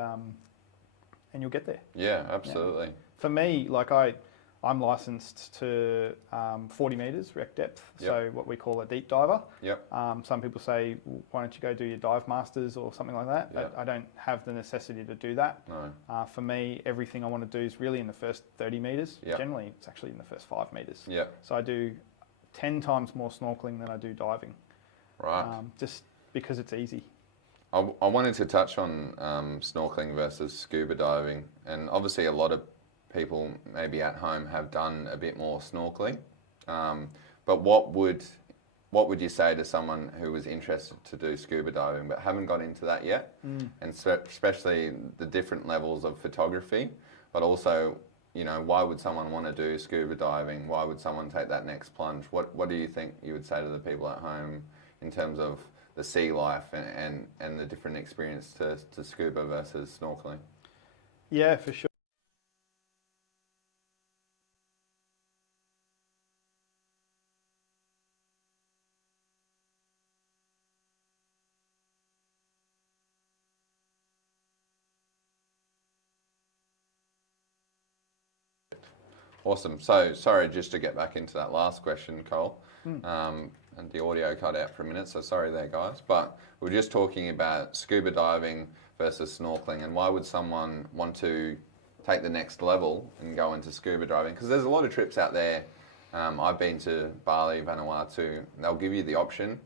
you'll get there. Yeah, absolutely. Yeah. For me, like I'm licensed to 40 metres rec depth, so what we call a deep diver. Some people say, well, why don't you go do your dive masters or something like that? I don't have the necessity to do that. No. For me, everything I want to do is really in the first 30 metres. Generally, it's actually in the first 5 metres. So I do 10 times more snorkeling than I do diving. Right. Just because it's easy. I wanted to touch on snorkeling versus scuba diving, and obviously a lot of people maybe at home have done a bit more snorkeling, but what would you say to someone who was interested to do scuba diving but haven't got into that yet, and especially the different levels of photography, but also, you know, why would someone want to do scuba diving? Why would someone take that next plunge? What do you think you would say to the people at home in terms of the sea life and the different experience to scuba versus snorkeling? Yeah, for sure. Awesome. So, sorry, just to get back into that last question, Cole, and the audio cut out for a minute, so sorry there, guys. But we're just talking about scuba diving versus snorkeling, and why would someone want to take the next level and go into scuba diving? Because there's a lot of trips out there. I've been to Bali, Vanuatu. They'll give you the option,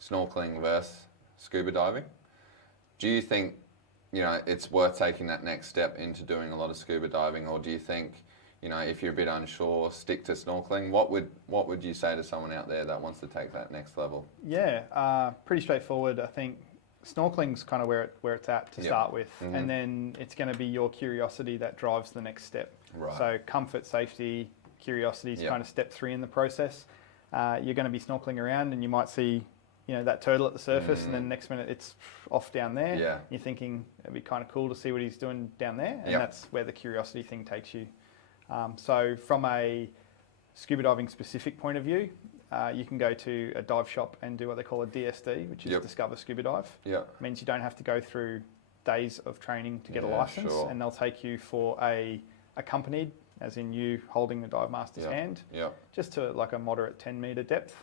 snorkeling versus scuba diving. Do you think, it's worth taking that next step into doing a lot of scuba diving, or do you think, if you're a bit unsure, stick to snorkeling? What would you say to someone out there that wants to take that next level? Yeah, pretty straightforward. I think snorkeling's kind of where it's at to start with, and then it's going to be your curiosity that drives the next step. Right. So comfort, safety, curiosity is kind of step 3 in the process. You're going to be snorkeling around and you might see, that turtle at the surface, and then next minute it's off down there. Yeah. You're thinking it'd be kind of cool to see what he's doing down there, and that's where the curiosity thing takes you. So from a scuba diving specific point of view, you can go to a dive shop and do what they call a DSD, which is Discover Scuba Dive. Yeah. It means you don't have to go through days of training to get a license, and they'll take you for accompanied, as in you holding the dive master's hand, just to like a moderate 10-metre depth,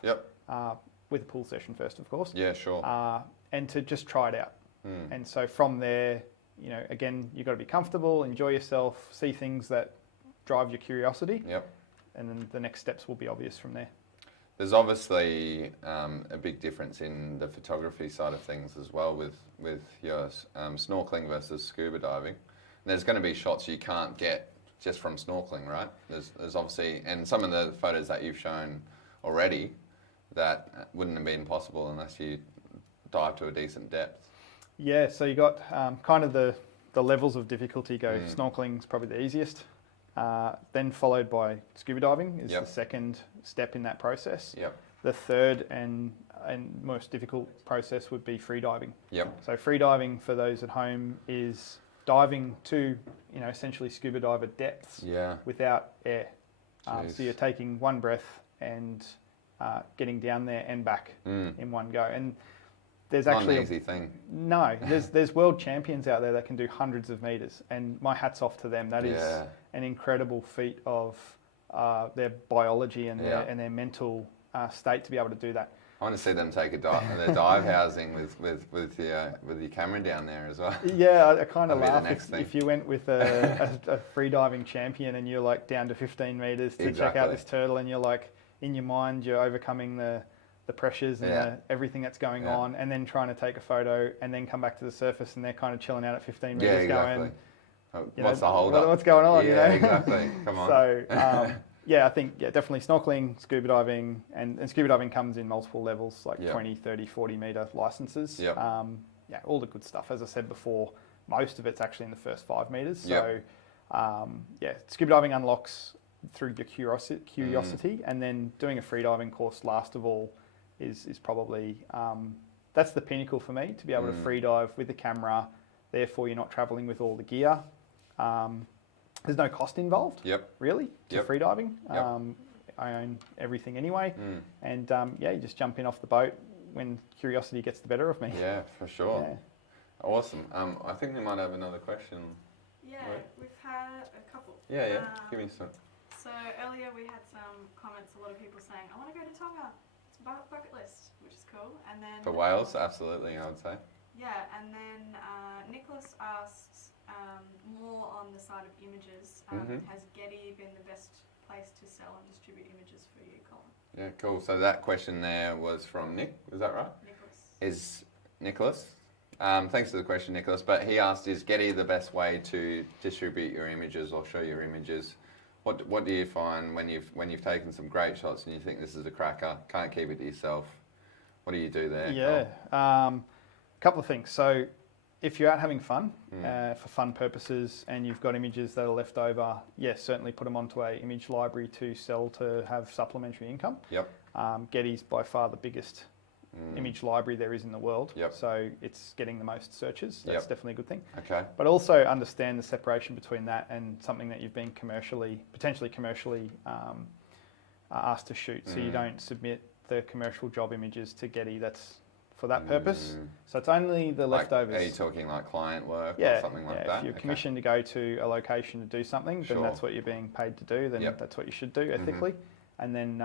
with a pool session first, of course. Yeah, sure. And to just try it out. And so from there, again, you've got to be comfortable, enjoy yourself, see things that drive your curiosity, and then the next steps will be obvious from there. There's obviously a big difference in the photography side of things as well with your snorkeling versus scuba diving. There's going to be shots you can't get just from snorkeling, right? There's obviously, and some of the photos that you've shown already, that wouldn't have been possible unless you dive to a decent depth. Yeah, so you got kind of the levels of difficulty go. Snorkeling's probably the easiest. Then followed by scuba diving is the second step in that process. The third and most difficult process would be free diving. So free diving, for those at home, is diving to essentially scuba diver depths without air. So you're taking one breath and getting down there and back in one go. And there's actually not an easy thing. No, there's world champions out there that can do hundreds of meters, and my hat's off to them. That is an incredible feat of their biology and their mental state to be able to do that. I want to see them take a their dive housing with your camera down there as well. Yeah, I kind of laugh if you went with a free diving champion and you're like down to 15 meters to check out this turtle, and you're like, in your mind you're overcoming the pressures and everything that's going on, and then trying to take a photo and then come back to the surface, and they're kind of chilling out at 15 meters going, what's the hold up? What's going on? Yeah, exactly. Come on. So, I think definitely snorkeling, scuba diving, and scuba diving comes in multiple levels, like 20, 30, 40 metre licenses. All the good stuff. As I said before, most of it's actually in the first 5 metres. So, scuba diving unlocks through your curiosity, and then doing a free diving course last of all is probably, that's the pinnacle for me, to be able to free dive with the camera. Therefore, you're not travelling with all the gear. There's no cost involved, really, to free diving. I own everything anyway. And you just jump in off the boat when curiosity gets the better of me. Yeah, for sure. Awesome. I think we might have another question. Yeah, we've had a couple. Give me some. So earlier we had some comments, a lot of people saying, I want to go to Tonga. It's a bucket list, which is cool. And then for Wales, absolutely, I would say. Yeah, and then Nicholas asks, more on the side of images, has Getty been the best place to sell and distribute images for you, Colin? Yeah, cool. So that question there was from Nick, was that right? Nicholas. Is Nicholas? Thanks for the question, Nicholas. But he asked, is Getty the best way to distribute your images or show your images? What do you find when you've taken some great shots and you think this is a cracker, can't keep it to yourself? What do you do there? Yeah, a couple of things. So if you're out having fun, for fun purposes, and you've got images that are left over, yes, certainly put them onto an image library to sell to have supplementary income. Getty's by far the biggest image library there is in the world. So it's getting the most searches. That's definitely a good thing. Okay. But also understand the separation between that and something that you've been potentially commercially asked to shoot. So you don't submit the commercial job images to Getty. That's for that purpose. So it's only the leftovers. Are you talking like client work or something like that? If you're commissioned to go to a location to do something, then that's what you're being paid to do. Then that's what you should do ethically. And then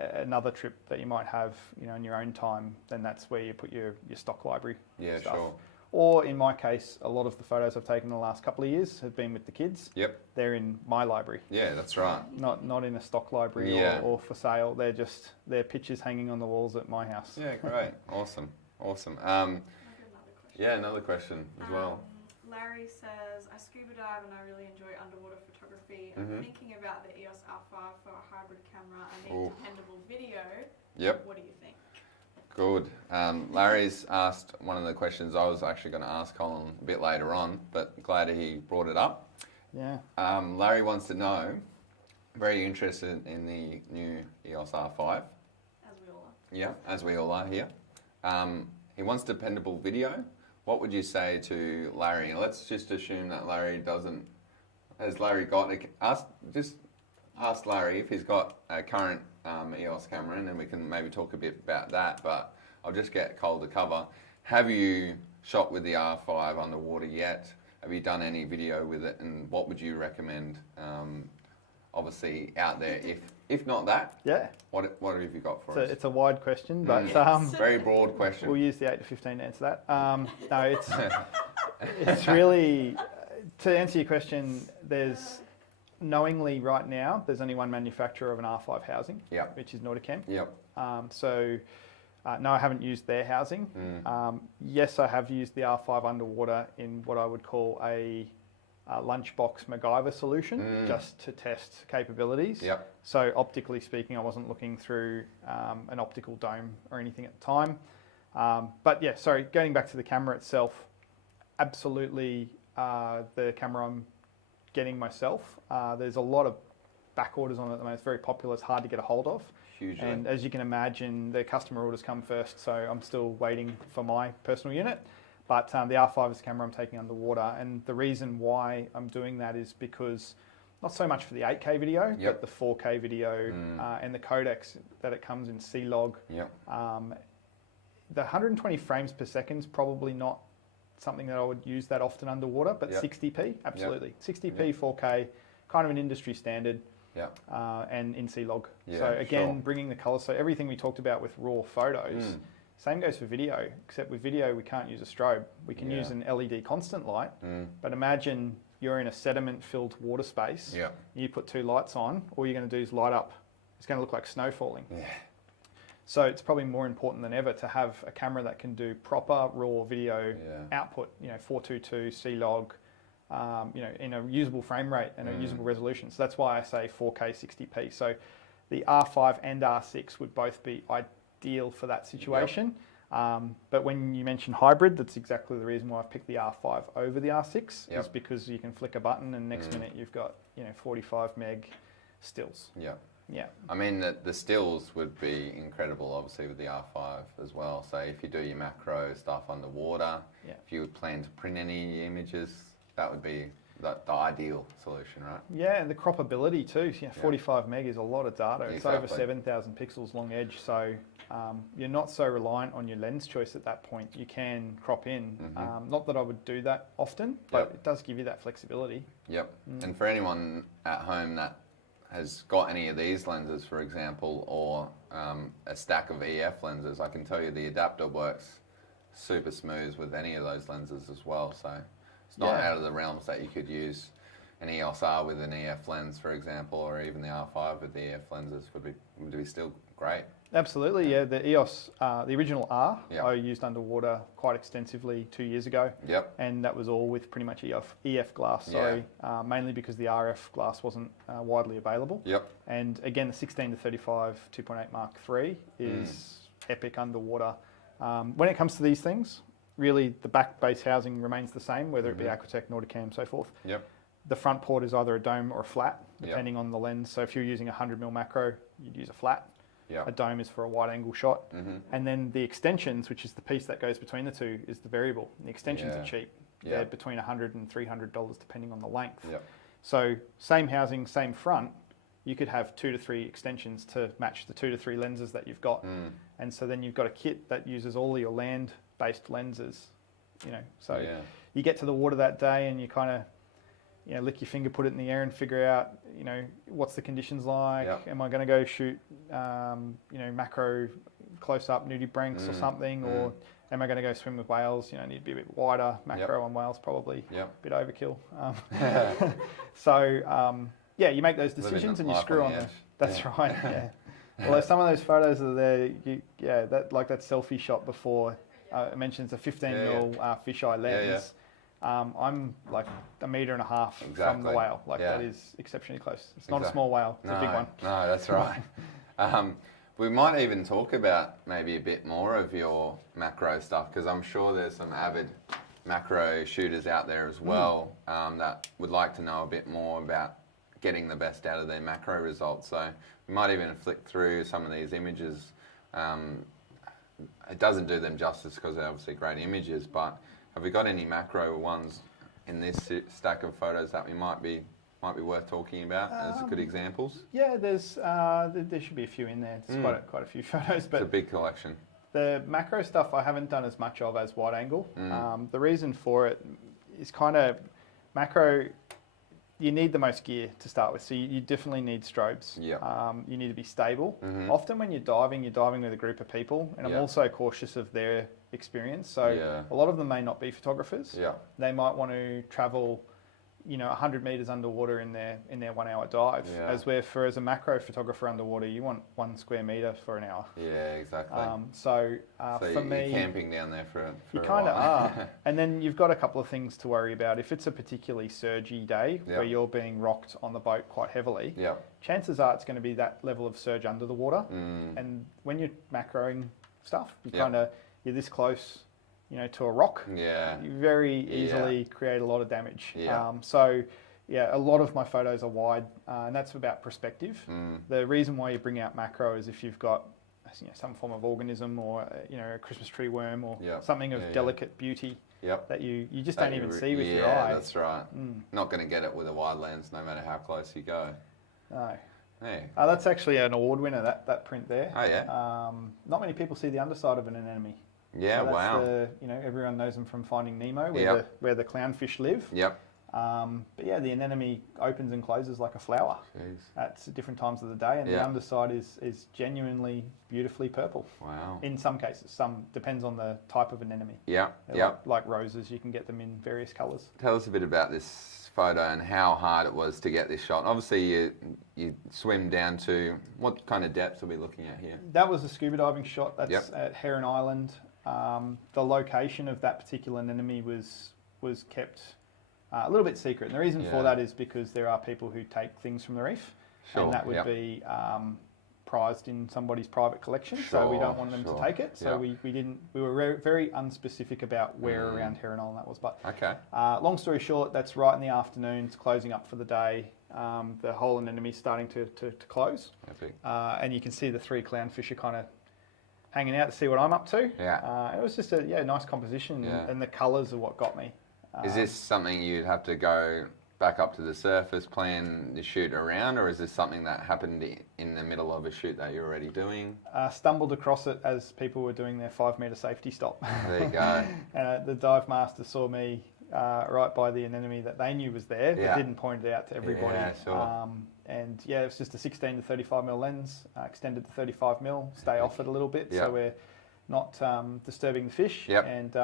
another trip that you might have, in your own time, then that's where you put your stock library stuff. Or in my case, a lot of the photos I've taken in the last couple of years have been with the kids. Yep. They're in my library. Yeah, that's right. Not in a stock library or for sale. They're pictures hanging on the walls at my house. Yeah, great. Awesome. Yeah, another question as well. Larry says, I scuba dive and I really enjoy underwater photography. I'm thinking about the EOS R5 for a hybrid camera. I need dependable video. Yep. What do you think? Good. Larry's asked one of the questions I was actually going to ask Colin a bit later on, but glad he brought it up. Yeah. Larry wants to know, very interested in the new EOS R5. As we all are. Yeah, as we all are here. He wants dependable video. What would you say to Larry? And let's just assume that Larry doesn't. Has Larry got ask Larry if he's got a current EOS camera, and then we can maybe talk a bit about that. But I'll just get Cole to cover. Have you shot with the R5 underwater yet? Have you done any video with it? And what would you recommend? Obviously out there. If not that, what have you got for us? It's a wide question, but very broad question. We'll use the 8 to 15 to answer that. No, it's really, to answer your question, there's knowingly right now there's only one manufacturer of an R5 housing, which is Nauticam. No, I haven't used their housing. Yes, I have used the R5 underwater in what I would call a lunchbox MacGyver solution, just to test capabilities. So optically speaking, I wasn't looking through an optical dome or anything at the time. But yeah, sorry, going back to the camera itself, absolutely the camera I'm getting myself. There's a lot of back orders on it at the moment. It's very popular. It's hard to get a hold of. Hugely. And as you can imagine, the customer orders come first, so I'm still waiting for my personal unit. But the R5 is the camera I'm taking underwater, and the reason why I'm doing that is because not so much for the 8K video, but the 4K video and the codecs that it comes in C-Log. The 120 frames per second is probably not something that I would use that often underwater, but 60p, absolutely. 60p, 4K, kind of an industry standard, and in C-Log. So again, bringing the color, so everything we talked about with raw photos, same goes for video, except with video we can't use a strobe. We can use an LED constant light, but imagine you're in a sediment-filled water space, you put 2 lights on, all you're going to do is light up. It's going to look like snow falling. So it's probably more important than ever to have a camera that can do proper raw video output, 422 C-Log, in a usable frame rate and a usable resolution. So that's why I say 4K 60p. So the R5 and R6 would both be ideal for that situation. But when you mention hybrid, that's exactly the reason why I've picked the R5 over the R6, is because you can flick a button and next minute you've got 45 meg stills. I mean, the stills would be incredible, obviously, with the R5 as well. So if you do your macro stuff underwater, if you would plan to print any images, that would be the ideal solution, right? Yeah, and the croppability too. 45 meg is a lot of data. It's over 7,000 pixels long edge, so you're not so reliant on your lens choice at that point. You can crop in. Not that I would do that often, but it does give you that flexibility. And for anyone at home that has got any of these lenses, for example, or a stack of EF lenses, I can tell you the adapter works super smooth with any of those lenses as well. So it's not out of the realms that you could use an EOS R with an EF lens, for example, or even the R5 with the EF lenses would be still great. Absolutely, the EOS, the original R, I used underwater quite extensively 2 years ago. And that was all with pretty much EF glass, mainly because the RF glass wasn't widely available. And again, the 16 to 35 2.8 Mark III is epic underwater. When it comes to these things, really the back base housing remains the same, whether it be Aquatech, Nauticam, so forth. The front port is either a dome or a flat, depending on the lens. So if you're using a 100mm macro, you'd use a flat. A dome is for a wide angle shot. And then the extensions, which is the piece that goes between the two, is the variable. And the extensions are cheap. They're between $100 and $300 depending on the length. So same housing, same front, you could have 2 to 3 extensions to match the 2 to 3 lenses that you've got. And so then you've got a kit that uses all your land-based lenses. So you get to the water that day and you kind of lick your finger, put it in the air and figure out, what's the conditions like? Am I going to go shoot, macro close-up nudie branks or something? Or am I going to go swim with whales? Need to be a bit wider. Macro on whales probably a bit overkill. You make those decisions and you screw on them. That's right. Yeah. Although some of those photos are there, that selfie shot before, I mentioned it's a 15mm fisheye lens. I'm like 1.5 meters from the whale. That is exceptionally close. It's not a small whale, it's a big one. No, that's right. We might even talk about maybe a bit more of your macro stuff, because I'm sure there's some avid macro shooters out there as well that would like to know a bit more about getting the best out of their macro results. So we might even flick through some of these images. It doesn't do them justice because they're obviously great images, but have we got any macro ones in this stack of photos that we might be worth talking about as good examples? Yeah, there should be a few in there. It's quite a few photos, but it's a big collection. The macro stuff I haven't done as much of as wide angle. The reason for it is kind of macro. You need the most gear to start with, so you definitely need strobes. You need to be stable. Often when you're diving with a group of people, and I'm also cautious of their experience. So a lot of them may not be photographers. They might want to travel, 100 meters underwater in their 1 hour dive. As a macro photographer underwater, you want 1 square meter for an hour. Yeah, exactly. So for me, you're camping down there for you kind of are. And then you've got a couple of things to worry about. If it's a particularly surgy day where you're being rocked on the boat quite heavily, chances are it's going to be that level of surge under the water. And when you're macroing stuff, you're this close, to a rock. You very easily create a lot of damage. A lot of my photos are wide, and that's about perspective. The reason why you bring out macro is if you've got some form of organism or a Christmas tree worm or something of delicate beauty that you just don't even see with your eye. Yeah, that's right. Not going to get it with a wide lens, no matter how close you go. No. Hey. That's actually an award winner, that print there. Oh, yeah? Not many people see the underside of an anemone. Yeah, so wow. Everyone knows them from Finding Nemo, where the clownfish live. But the anemone opens and closes like a flower at different times of the day, and the underside is genuinely beautifully purple. Wow. In some cases, some depends on the type of anemone. Like roses, you can get them in various colours. Tell us a bit about this photo and how hard it was to get this shot. Obviously, you swim down to, what kind of depth are we looking at here? That was a scuba diving shot. That's at Heron Island. The location of that particular anemone was kept a little bit secret. And the reason for that is because there are people who take things from the reef, and that would be prized in somebody's private collection. So we don't want them to take it. So we were very unspecific about where around Heron Island that was. But long story short, that's right in the afternoon. It's closing up for the day. The whole anemone's starting to close. And you can see the 3 clownfish are kind of hanging out to see what I'm up to. It was just a nice composition, and the colours are what got me. Is this something you'd have to go back up to the surface, plan the shoot around, or is this something that happened in the middle of a shoot that you're already doing? Stumbled across it as people were doing their 5-metre safety stop. There you go. The dive master saw me right by the anemone that they knew was there, but didn't point it out to everybody. And it was just a 16 to 35mm lens, extended to 35mm, stay off it a little bit, so we're not disturbing the fish. And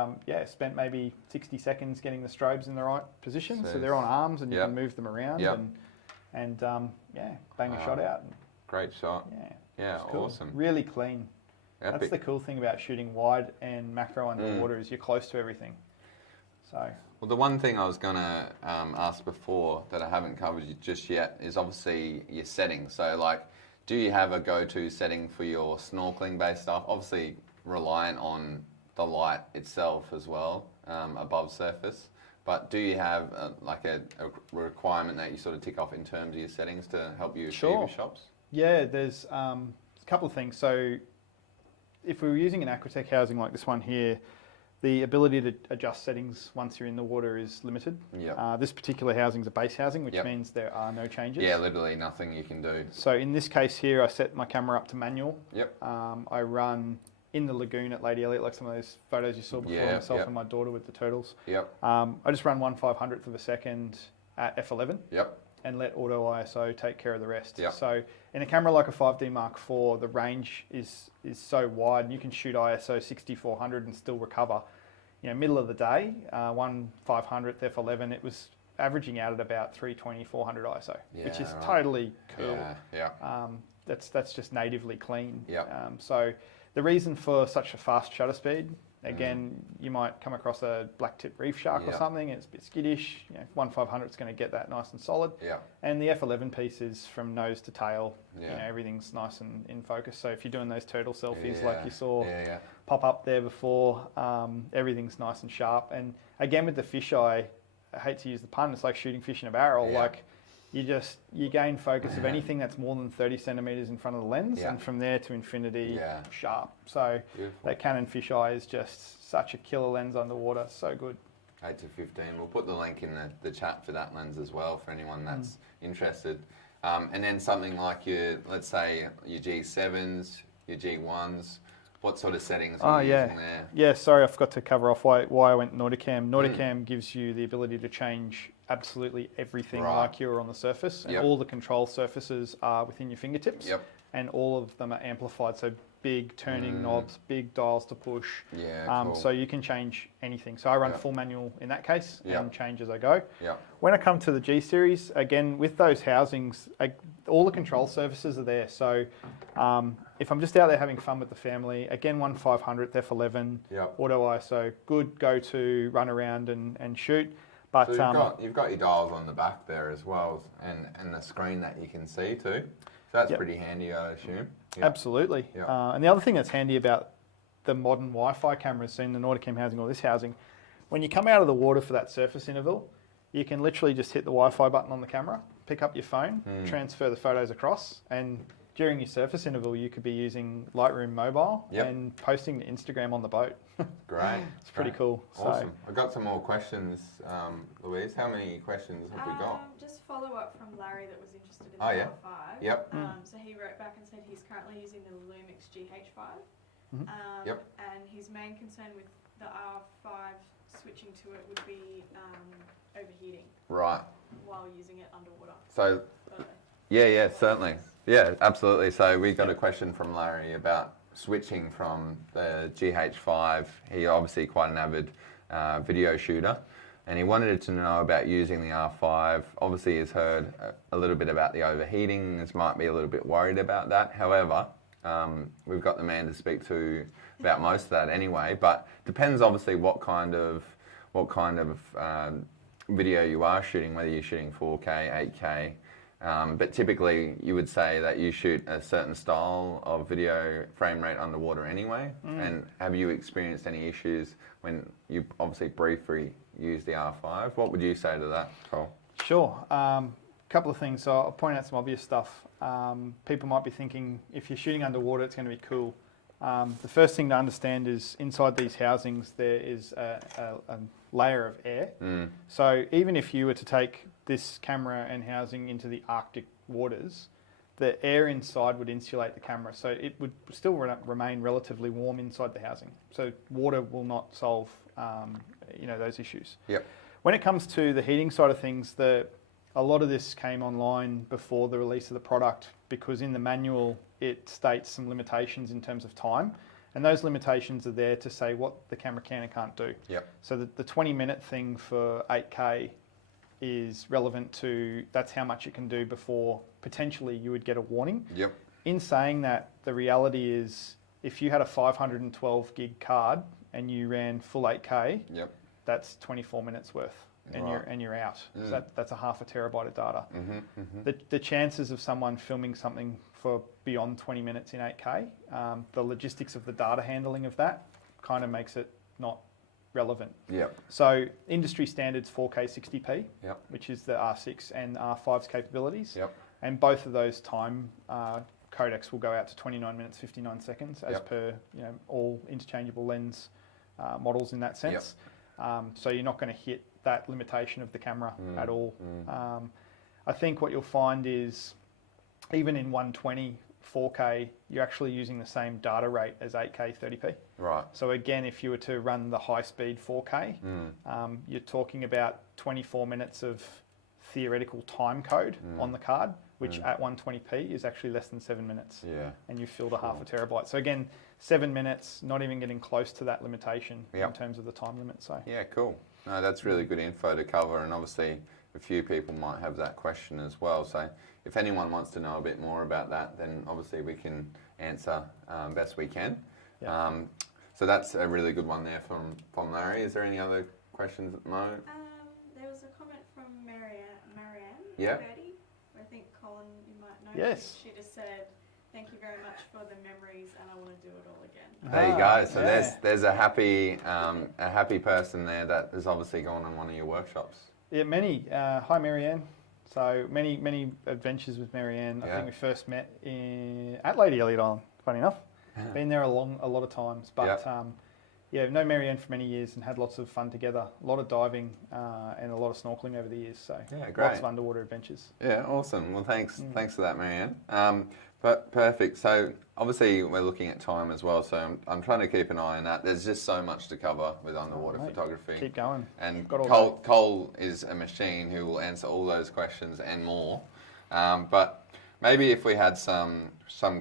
spent maybe 60 seconds getting the strobes in the right position, so they're on arms and you can move them around, and bang a shot out. Great shot. Cool. Awesome. Really clean. Epic. That's the cool thing about shooting wide and macro underwater is you're close to everything. So. Well, the one thing I was going to ask before that I haven't covered just yet is obviously your settings. So, do you have a go-to setting for your snorkeling-based stuff? Obviously, reliant on the light itself as well, above surface. But do you have a requirement that you sort of tick off in terms of your settings to help you achieve your shots? Yeah, there's a couple of things. So, if we were using an Aquatech housing like this one here, the ability to adjust settings once you're in the water is limited. This particular housing is a base housing, which means there are no changes. Yeah, literally nothing you can do. So in this case here, I set my camera up to manual. I run in the lagoon at Lady Elliot, like some of those photos you saw before, myself and my daughter with the turtles. I just run 1/500th of a second at f11. and let auto ISO take care of the rest. Yep. So in a camera like a 5D Mark IV, the range is so wide, and you can shoot ISO 6400 and still recover. You know, middle of the day, 1/500th f11, it was averaging out at about 320, 400 ISO, which is totally cool. That's just natively clean. So the reason for such a fast shutter speed, again, you might come across a black tip reef shark or something, it's a bit skittish, you know, 1/500 is going to get that nice and solid. And the f11 piece is from nose to tail, you know, everything's nice and in focus. So if you're doing those turtle selfies like you saw pop up there before, everything's nice and sharp. And again, with the fisheye, I hate to use the pun, it's like shooting fish in a barrel. Like you gain focus of anything that's more than 30 centimeters in front of the lens, and from there to infinity, sharp. So that Canon fisheye is just such a killer lens underwater, so good. 8 to 15. We'll put the link in the chat for that lens as well for anyone that's interested. And then something like let's say your G7s, your G1s. What sort of settings are you using there? Yeah, sorry, I forgot to cover off why I went Nauticam. Nauticam gives you the ability to change absolutely everything like you're on the surface. And all the control surfaces are within your fingertips. And all of them are amplified. So big turning knobs, big dials to push. Cool. So you can change anything. So I run full manual in that case and change as I go. When I come to the G series, again, with those housings, all the control surfaces are there. So if I'm just out there having fun with the family, again, 1/500th f11, auto ISO, good go-to, run around and shoot. But so you've got your dials on the back there as well, and the screen that you can see too. So that's pretty handy, I assume. Absolutely. And the other thing that's handy about the modern Wi-Fi cameras, seeing the Nauticam housing or this housing, when you come out of the water for that surface interval, you can literally just hit the Wi-Fi button on the camera, pick up your phone, transfer the photos across, and during your surface interval, you could be using Lightroom Mobile and posting to Instagram on the boat. Great. It's pretty cool. Awesome. I've got some more questions, Louise. How many questions have we got? Just follow up from Larry that was interested in the R5. So he wrote back and said he's currently using the Lumix GH5. And his main concern with the R5 switching to it would be overheating. Right. While using it underwater. So, yeah, certainly. Yeah, absolutely. So we got a question from Larry about switching from the GH5. He's obviously quite an avid video shooter, and he wanted to know about using the R5. Obviously, he's heard a little bit about the overheating. He might be a little bit worried about that. However, we've got the man to speak to about most of that anyway. But depends obviously what kind of video you are shooting, whether you're shooting 4K, 8K. But typically you would say that you shoot a certain style of video frame rate underwater anyway. And have you experienced any issues when you obviously briefly use the R5? What would you say to that, Cole? Sure. Couple of things. So I'll point out some obvious stuff. People might be thinking if you're shooting underwater, it's going to be cool. The first thing to understand is inside these housings there is a layer of air. So even if you were to take this camera and housing into the Arctic waters, the air inside would insulate the camera, so it would still remain relatively warm inside the housing. So water will not solve those issues. When it comes to the heating side of things, a lot of this came online before the release of the product, because in the manual it states some limitations in terms of time, and those limitations are there to say what the camera can and can't do. So the 20-minute thing for 8K is relevant to, that's how much it can do before potentially you would get a warning. In saying that, the reality is if you had a 512 gig card and you ran full 8K, that's 24 minutes worth. And you're out. So that's a half a terabyte of data. The chances of someone filming something for beyond 20 minutes in 8K, the logistics of the data handling of that kind of makes it not relevant. So industry standards 4K 60p, which is the R6 and R5's capabilities. And both of those time codecs will go out to 29 minutes 59 seconds as per all interchangeable lens models in that sense. So you're not going to hit that limitation of the camera at all. I think what you'll find is even in 120 4K, you're actually using the same data rate as 8K 30p. So again, if you were to run the high-speed 4K, you're talking about 24 minutes of theoretical time code on the card, which at 120p is actually less than 7 minutes. Yeah. And you've filled a half a terabyte. So again, 7 minutes, not even getting close to that limitation in terms of the time limit. So yeah, cool. No, that's really good info to cover, and obviously a few people might have that question as well. So if anyone wants to know a bit more about that, then obviously we can answer best we can. Yeah. So that's a really good one there from Larry. Is there any other questions at the moment? There was a comment from Marianne Yeah. Purdy. I think Colin, you might know. Yes. She just said, "Thank you very much for the memories, and I want to do it all again." There you go. So there's a happy person there that is obviously going on one of your workshops. Yeah, many. Hi, Marianne. So many adventures with Marianne. I think we first met at Lady Elliot Island, funny enough. Been there a lot of times. But known Marianne for many years and had lots of fun together. A lot of diving and a lot of snorkeling over the years. So lots of underwater adventures. Yeah, awesome. Well, thanks for that, Marianne. But perfect. So obviously we're looking at time as well. So I'm trying to keep an eye on that. There's just so much to cover with underwater photography. Keep going. And Cole is a machine who will answer all those questions and more. But maybe if we had some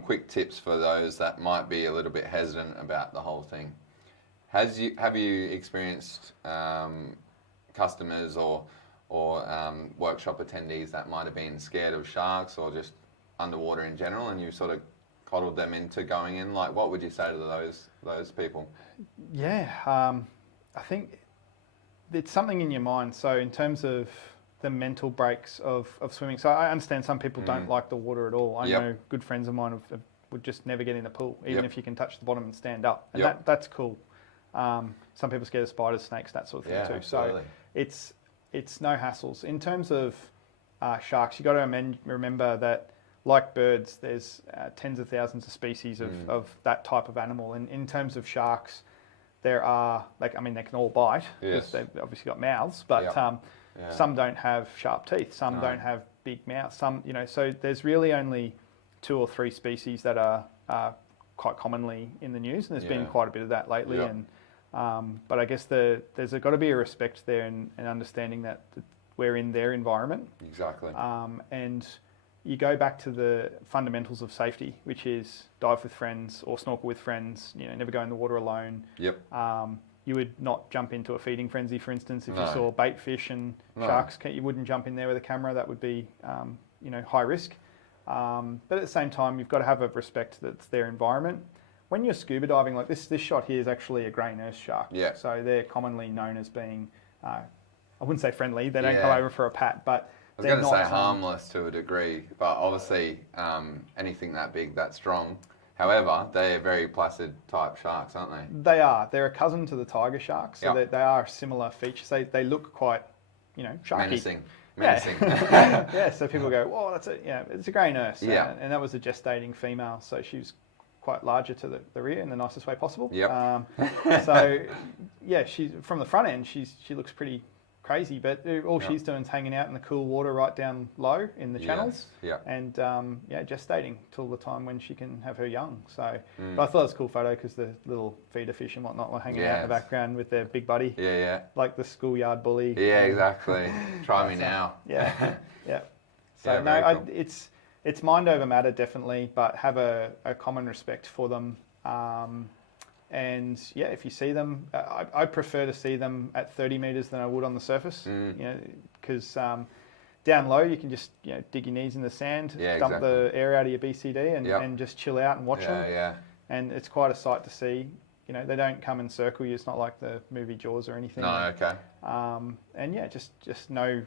quick tips for those that might be a little bit hesitant about the whole thing. Have you experienced customers or workshop attendees that might have been scared of sharks or just underwater in general, and you sort of coddled them into going in? Like, what would you say to those people? Yeah, I think it's something in your mind. So in terms of the mental breaks of swimming, so I understand some people don't like the water at all. I know good friends of mine would just never get in the pool, even if you can touch the bottom and stand up, and that's cool. Some people scared of spiders, snakes, that sort of thing too. Absolutely. So it's no hassles. In terms of sharks, you got to remember that, like birds, there's tens of thousands of species of that type of animal. And in terms of sharks, there are, they can all bite because they've obviously got mouths, but some don't have sharp teeth, some don't have big mouths, so there's really only 2 or 3 species that are quite commonly in the news, and there's been quite a bit of that lately. And but I guess there's got to be a respect there and understanding that we're in their environment. Exactly. And you go back to the fundamentals of safety, which is dive with friends or snorkel with friends. Never go in the water alone. Yep. You would not jump into a feeding frenzy, for instance, if you saw bait fish and sharks. You wouldn't jump in there with a camera. That would be, high risk. But at the same time, you've got to have a respect that it's their environment. When you're scuba diving, like this shot here is actually a grey nurse shark. Yeah. So they're commonly known as being, I wouldn't say friendly. They don't come over for a pat, but I was going to say harmless to a degree, but obviously anything that big, that strong. However, they're very placid type sharks, aren't they? They are. They're a cousin to the tiger sharks, so they are similar features. They look quite, sharky. Menacing. Yeah. So people go, "Whoa, it's a grey nurse." Yeah. And that was a gestating female, so she was quite larger to the rear in the nicest way possible. Yep. She's from the front end. She looks pretty crazy, but all she's doing is hanging out in the cool water right down low in the channels. And gestating till the time when she can have her young. So, but I thought it was a cool photo because the little feeder fish and whatnot were hanging out in the background with their big buddy. Yeah. Like the schoolyard bully. Yeah, exactly. Try me now. Yeah. So cool. It's mind over matter definitely, but have a common respect for them. And if you see them, I prefer to see them at 30 metres than I would on the surface. Because down low you can just dig your knees in the sand, dump the air out of your BCD, and just chill out and watch them. Yeah. And it's quite a sight to see. They don't come and circle you. It's not like the movie Jaws or anything. No, okay. And just know,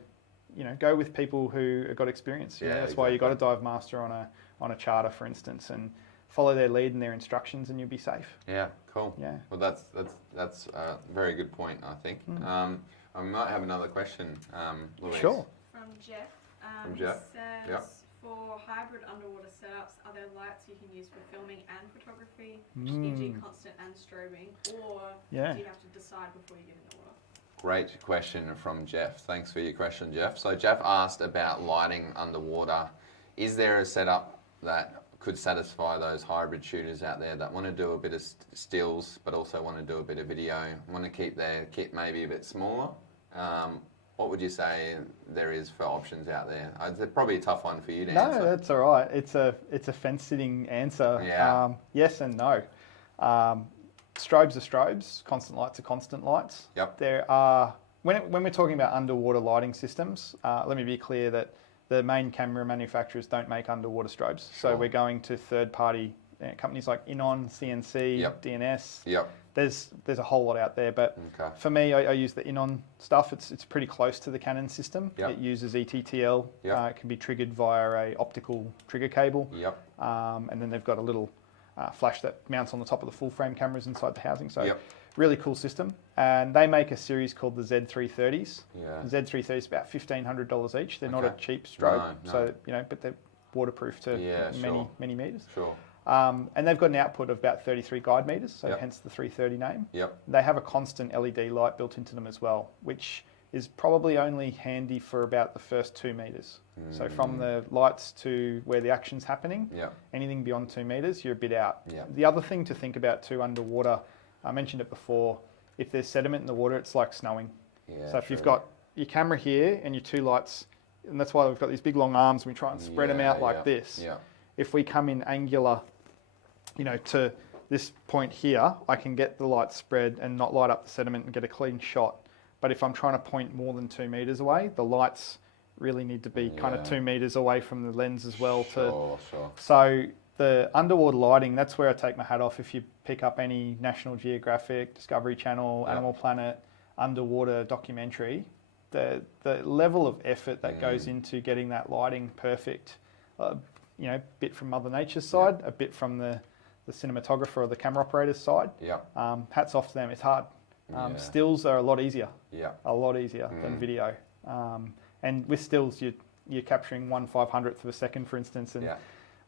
go with people who have got experience. That's why you got a dive master on a charter, for instance, and follow their lead and their instructions, and you'll be safe. Yeah, cool. Yeah. Well, that's a very good point, I think. I might have another question, Louise. Sure. From Jeff. He says, for hybrid underwater setups, are there lights you can use for filming and photography, e.g. constant and strobing, or do you have to decide before you get in the water? Great question from Jeff. Thanks for your question, Jeff. So Jeff asked about lighting underwater. Is there a setup that could satisfy those hybrid shooters out there that want to do a bit of stills but also want to do a bit of video, want to keep their kit maybe a bit smaller, what would you say there is for options out there? It's probably a tough one for you to No, answer. that's all right. It's a fence-sitting answer. Yeah. Yes and no. Strobes are strobes. Constant lights are constant lights. Yep. There are when we're talking about underwater lighting systems. Let me be clear that the main camera manufacturers don't make underwater strobes. Sure. So we're going to third-party companies like Inon, CNC, Yep. DNS. Yep. There's a whole lot out there, but Okay. for me, I use the Inon stuff. It's pretty close to the Canon system. Yep. It uses ETTL. Yep. It can be triggered via a optical trigger cable. Yep. And then they've got a little flash that mounts on the top of the full frame cameras inside the housing. So Yep. really cool system. And they make a series called the Z330s. Yeah. The Z330 is about $1,500 each. They're not a Okay. cheap strobe. No. So, but they're waterproof to many meters. Sure. And they've got an output of about 33 guide meters, so Yep. hence the 330 name. Yep. They have a constant LED light built into them as well, which is probably only handy for about the first 2 meters. So from the lights to where the action's happening, Yep. anything beyond 2 meters, you're a bit out. Yep. The other thing to think about too underwater, I mentioned it before, if there's sediment in the water, it's like snowing. Yeah. So if you've true. got your camera here and your 2 lights, and that's why we've got these big long arms, and we try and spread them out like this. Yeah. If we come in angular, to this point here, I can get the light spread and not light up the sediment and get a clean shot. But if I'm trying to point more than 2 meters away, the lights really need to be kind of 2 meters away from the lens as well. Sure. So the underwater lighting, that's where I take my hat off. If you pick up any National Geographic, Discovery Channel, Yep. Animal Planet, underwater documentary, the level of effort that goes into getting that lighting perfect, bit from Mother Nature's side, a bit from the cinematographer or the camera operator's side. Yeah. Hats off to them. It's hard. Yeah. Stills are a lot easier. Yeah. A lot easier than video. And with stills, you're capturing 1/500th of a second, for instance, and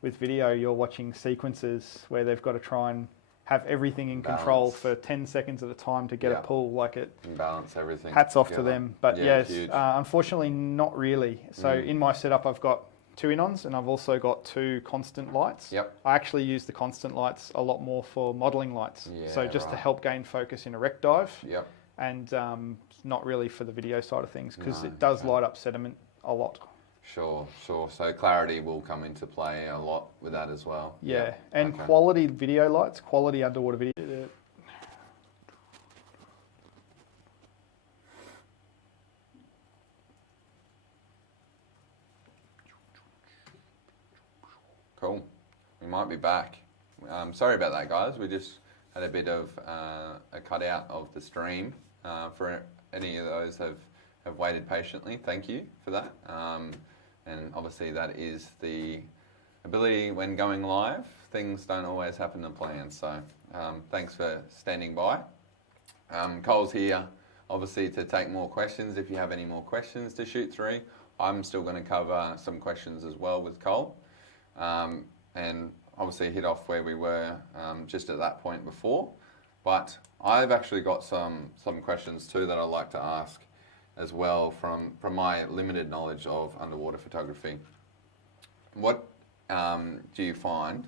with video, you're watching sequences where they've got to try and have everything in control Balance. for 10 seconds at a time to get a pull like it. And balance everything. Hats off to together. them. But Yeah, yes, huge. unfortunately, not really. So in my setup, I've got 2 Inons and I've also got 2 constant lights. Yep. I actually use the constant lights a lot more for modelling lights. Yeah, so just to right. help gain focus in a wreck dive. Yep. And not really for the video side of things because No, it does okay. light up sediment a lot. Sure. So clarity will come into play a lot with that as well. Yeah, and okay. quality video lights, quality underwater video. Cool. We might be back. Sorry about that, guys. We just had a bit of a cutout of the stream. For any of those have waited patiently, thank you for that. And obviously that is the ability when going live. Things don't always happen to plan, so thanks for standing by. Cole's here, obviously, to take more questions. If you have any more questions to shoot through, I'm still going to cover some questions as well with Cole. And obviously hit off where we were just at that point before. But I've actually got some questions too that I'd like to ask as well from my limited knowledge of underwater photography. What do you find?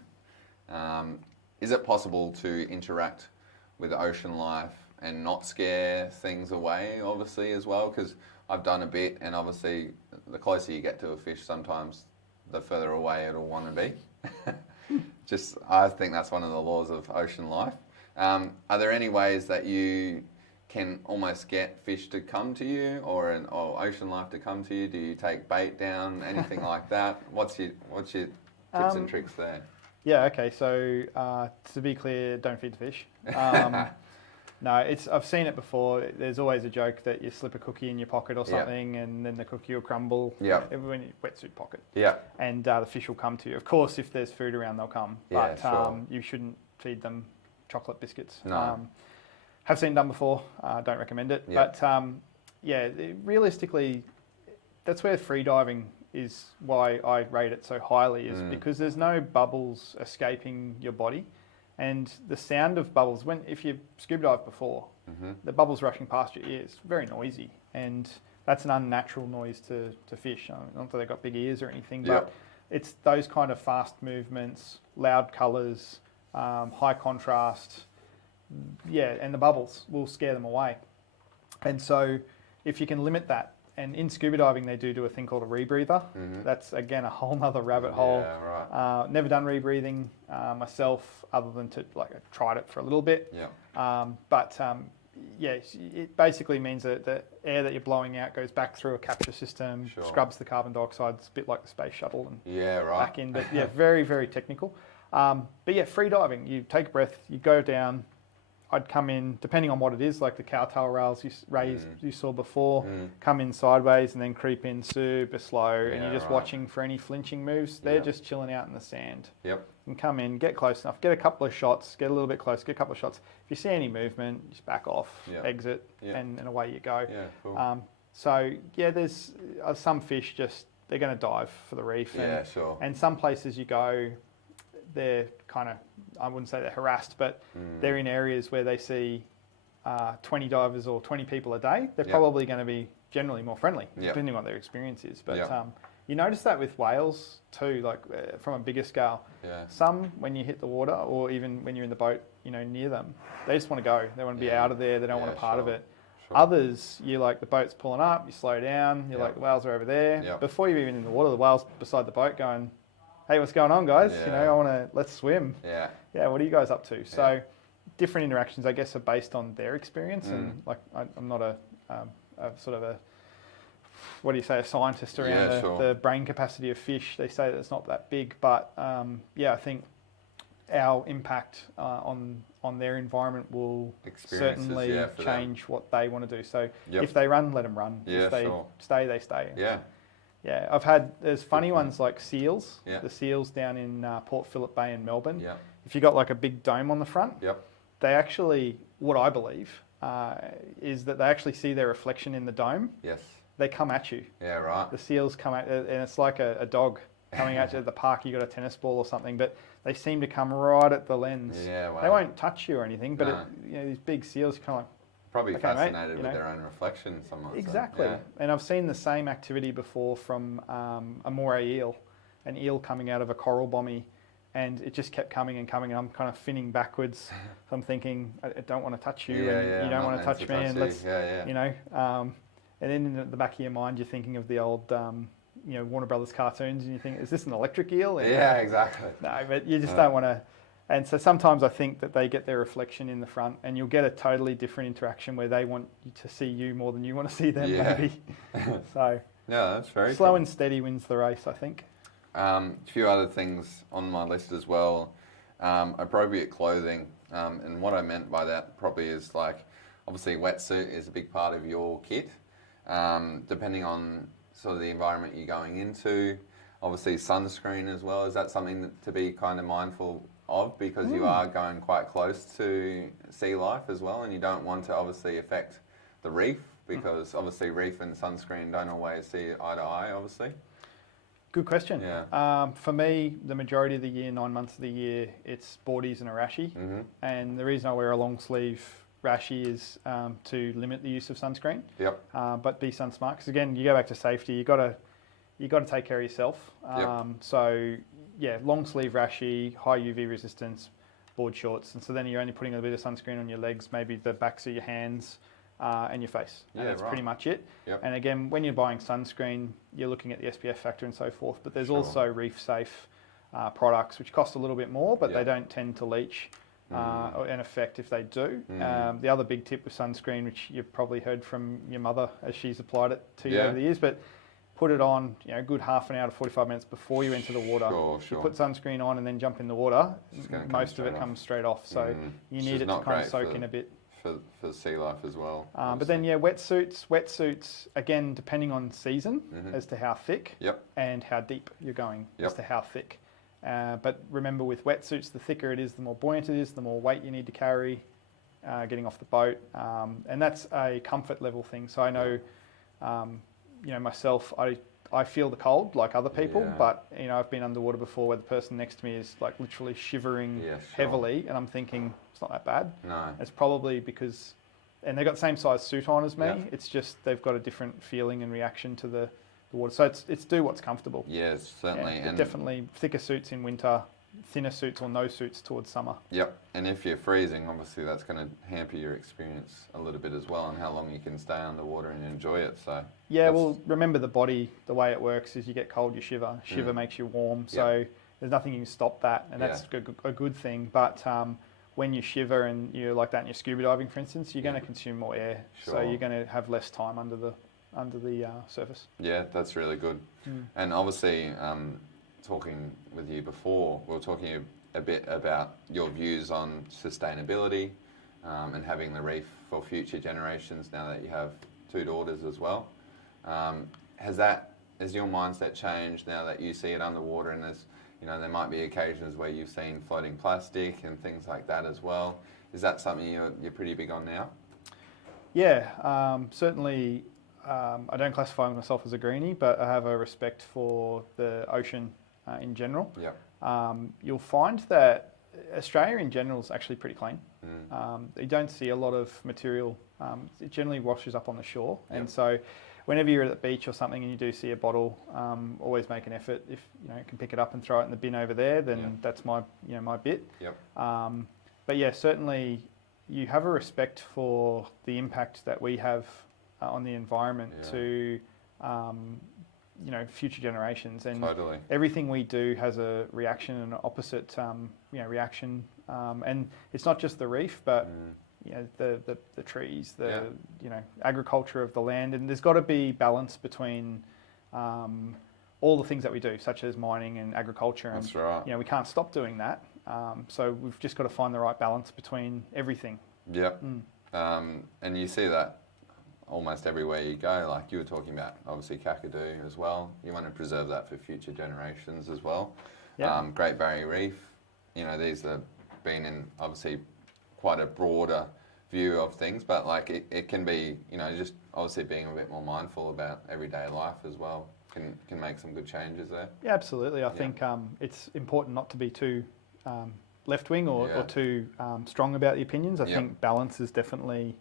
Is it possible to interact with ocean life and not scare things away, obviously, as well? Because I've done a bit, and obviously the closer you get to a fish, sometimes the further away it'll want to be. I think that's one of the laws of ocean life. Are there any ways that you can almost get fish to come to you, or ocean life to come to you? Do you take bait down, anything like that? What's your tips and tricks there? Yeah, okay, so to be clear, don't feed the fish. No, I've seen it before. There's always a joke that you slip a cookie in your pocket or something, and then the cookie will crumble. Yeah. Everyone in your wetsuit pocket. Yeah. And the fish will come to you. Of course, if there's food around, they'll come. Yeah, But sure. you shouldn't feed them chocolate biscuits. No. Have seen done before. Don't recommend it. Yeah. But realistically, that's where free diving is why I rate it so highly, is because there's no bubbles escaping your body. And the sound of bubbles, if you scuba dive before, the bubbles rushing past your ears, very noisy. And that's an unnatural noise to fish. Not that they've got big ears or anything, but it's those kind of fast movements, loud colours, high contrast, and the bubbles will scare them away. And so if you can limit that And in scuba diving, they do a thing called a rebreather. That's, again, a whole nother rabbit hole. Yeah, right. Never done rebreathing myself, other than to, like, I tried it for a little bit. Yeah. Yeah, it basically means that the air that you're blowing out goes back through a capture system, scrubs the carbon dioxide. It's a bit like the space shuttle and back in. But yeah, very, very technical. But yeah, free diving, you take a breath, you go down. I'd come in, depending on what it is, like the cowtail rails you saw before, come in sideways and then creep in super slow, and you're just watching for any flinching moves. They're just chilling out in the sand. Yep. And come in, get close enough, get a couple of shots, get a little bit close, get a couple of shots. If you see any movement, just back off, exit, and away you go. Yeah, cool. So yeah, there's some fish they're going to dive for the reef. Yeah, sure. And some places you go, they're kind of, I wouldn't say they're harassed, but they're in areas where they see 20 divers or 20 people a day. They're probably going to be generally more friendly, depending on what their experience is. But you notice that with whales too, like from a bigger scale. Yeah. Some, when you hit the water, or even when you're in the boat, near them, they just want to go. They want to be out of there. They don't want a part of it. Sure. Others, you're like, the boat's pulling up, you slow down, you're like, the whales are over there. Before you're even in the water, the whale's beside the boat going, hey, what's going on, guys? Let's swim. Yeah. Yeah, what are you guys up to? So different interactions, I guess, are based on their experience. And like, I'm not a sort of a, what do you say, a scientist around the brain capacity of fish. They say that it's not that big, but I think our impact on their environment will certainly change what they want to do. So if they run, let them run. If they stay, they stay. Yeah. Yeah, there's funny ones like seals. The seals down in Port Phillip Bay in Melbourne. Yeah. If you got like a big dome on the front, they actually, what I believe, is that they actually see their reflection in the dome. Yes. They come at you. Yeah, right. The seals come at, and it's like a dog coming at you at the park. You got a tennis ball or something, but they seem to come right at the lens. Yeah, wow. They won't touch you or anything, but these big seals, kind of like, probably fascinated with their own reflection. Exactly. Yeah. And I've seen the same activity before from a moray eel, an eel coming out of a coral bommy, and it just kept coming and coming, and I'm kind of finning backwards. So I'm thinking, I don't want to touch you, and you don't want to touch me, and let's, and then in the back of your mind, you're thinking of the old, Warner Brothers cartoons, and you think, is this an electric eel? Yeah, exactly. No, but you just don't want to. And so sometimes I think that they get their reflection in the front, and you'll get a totally different interaction where they want you to see you more than you want to see them, maybe. So that's very slow cool. and steady wins the race, I think. A few other things on my list as well. Appropriate clothing. And what I meant by that probably is like, obviously wetsuit is a big part of your kit. Depending on sort of the environment you're going into. Obviously sunscreen as well. Is that something to be kind of mindful of, because you are going quite close to sea life as well, and you don't want to obviously affect the reef, because obviously reef and sunscreen don't always see eye to eye, obviously. Good question. Yeah. For me, the majority of the year, 9 months of the year, it's boardies and a rashie. And the reason I wear a long sleeve rashie is to limit the use of sunscreen. Yep. But be sun smart, because again, you go back to safety. You got to take care of yourself. So yeah, long sleeve rashie, high UV resistance, board shorts, and so then you're only putting a bit of sunscreen on your legs, maybe the backs of your hands, and your face. And that's pretty much it. And again, when you're buying sunscreen, you're looking at the SPF factor and so forth, but there's also reef safe products which cost a little bit more, but they don't tend to leach. In effect, if they do. The other big tip with sunscreen, which you've probably heard from your mother as she's applied it to you over the years, but put it on, a good half an hour to 45 minutes before you enter the water. You put sunscreen on and then jump in the water, most of it comes straight off. So you need it to kind of soak in a bit. For sea life as well. But then, wetsuits, again, depending on season as to how thick and how deep you're going as to how thick. But remember, with wetsuits, the thicker it is, the more buoyant it is, the more weight you need to carry getting off the boat. And that's a comfort level thing. So I know, myself, I feel the cold like other people, but I've been underwater before where the person next to me is like literally shivering heavily, and I'm thinking it's not that bad. No. It's probably because, and they've got the same size suit on as me. It's just they've got a different feeling and reaction to the water. So it's do what's comfortable. Yes, certainly. And definitely thicker suits in winter, thinner suits or no suits towards summer. Yep, and if you're freezing, obviously that's going to hamper your experience a little bit as well, and how long you can stay underwater and enjoy it. So yeah, well, remember the body, the way it works is you get cold, you shiver. Shiver makes you warm, so there's nothing you can stop that, and that's a good thing. But when you shiver and you're like that in your scuba diving, for instance, you're going to consume more air, so you're going to have less time under the surface. Yeah, that's really good. And obviously, talking with you before, we were talking a bit about your views on sustainability and having the reef for future generations now that you have 2 daughters as well. Has your mindset changed now that you see it underwater, and there's, there might be occasions where you've seen floating plastic and things like that as well? Is that something you're pretty big on now? Yeah, certainly. I don't classify myself as a greenie, but I have a respect for the ocean in general. Yeah. You'll find that Australia in general is actually pretty clean. You don't see a lot of material. It generally washes up on the shore, and so whenever you're at the beach or something and you do see a bottle, always make an effort. If you can pick it up and throw it in the bin over there, then that's my my bit. Yep. But yeah, certainly you have a respect for the impact that we have on the environment to future generations, and everything we do has a reaction and an opposite reaction, and it's not just the reef, but the trees, the agriculture of the land, and there's got to be balance between all the things that we do, such as mining and agriculture. That's right. We can't stop doing that, so we've just got to find the right balance between everything. Yep. And you see that almost everywhere you go, like you were talking about, obviously Kakadu as well. You want to preserve that for future generations as well. Yep. Great Barrier Reef, these have been in obviously quite a broader view of things, but like it can be, just obviously being a bit more mindful about everyday life as well can make some good changes there. Yeah, absolutely. I think it's important not to be too left-wing or too strong about the opinions. I think balance is definitely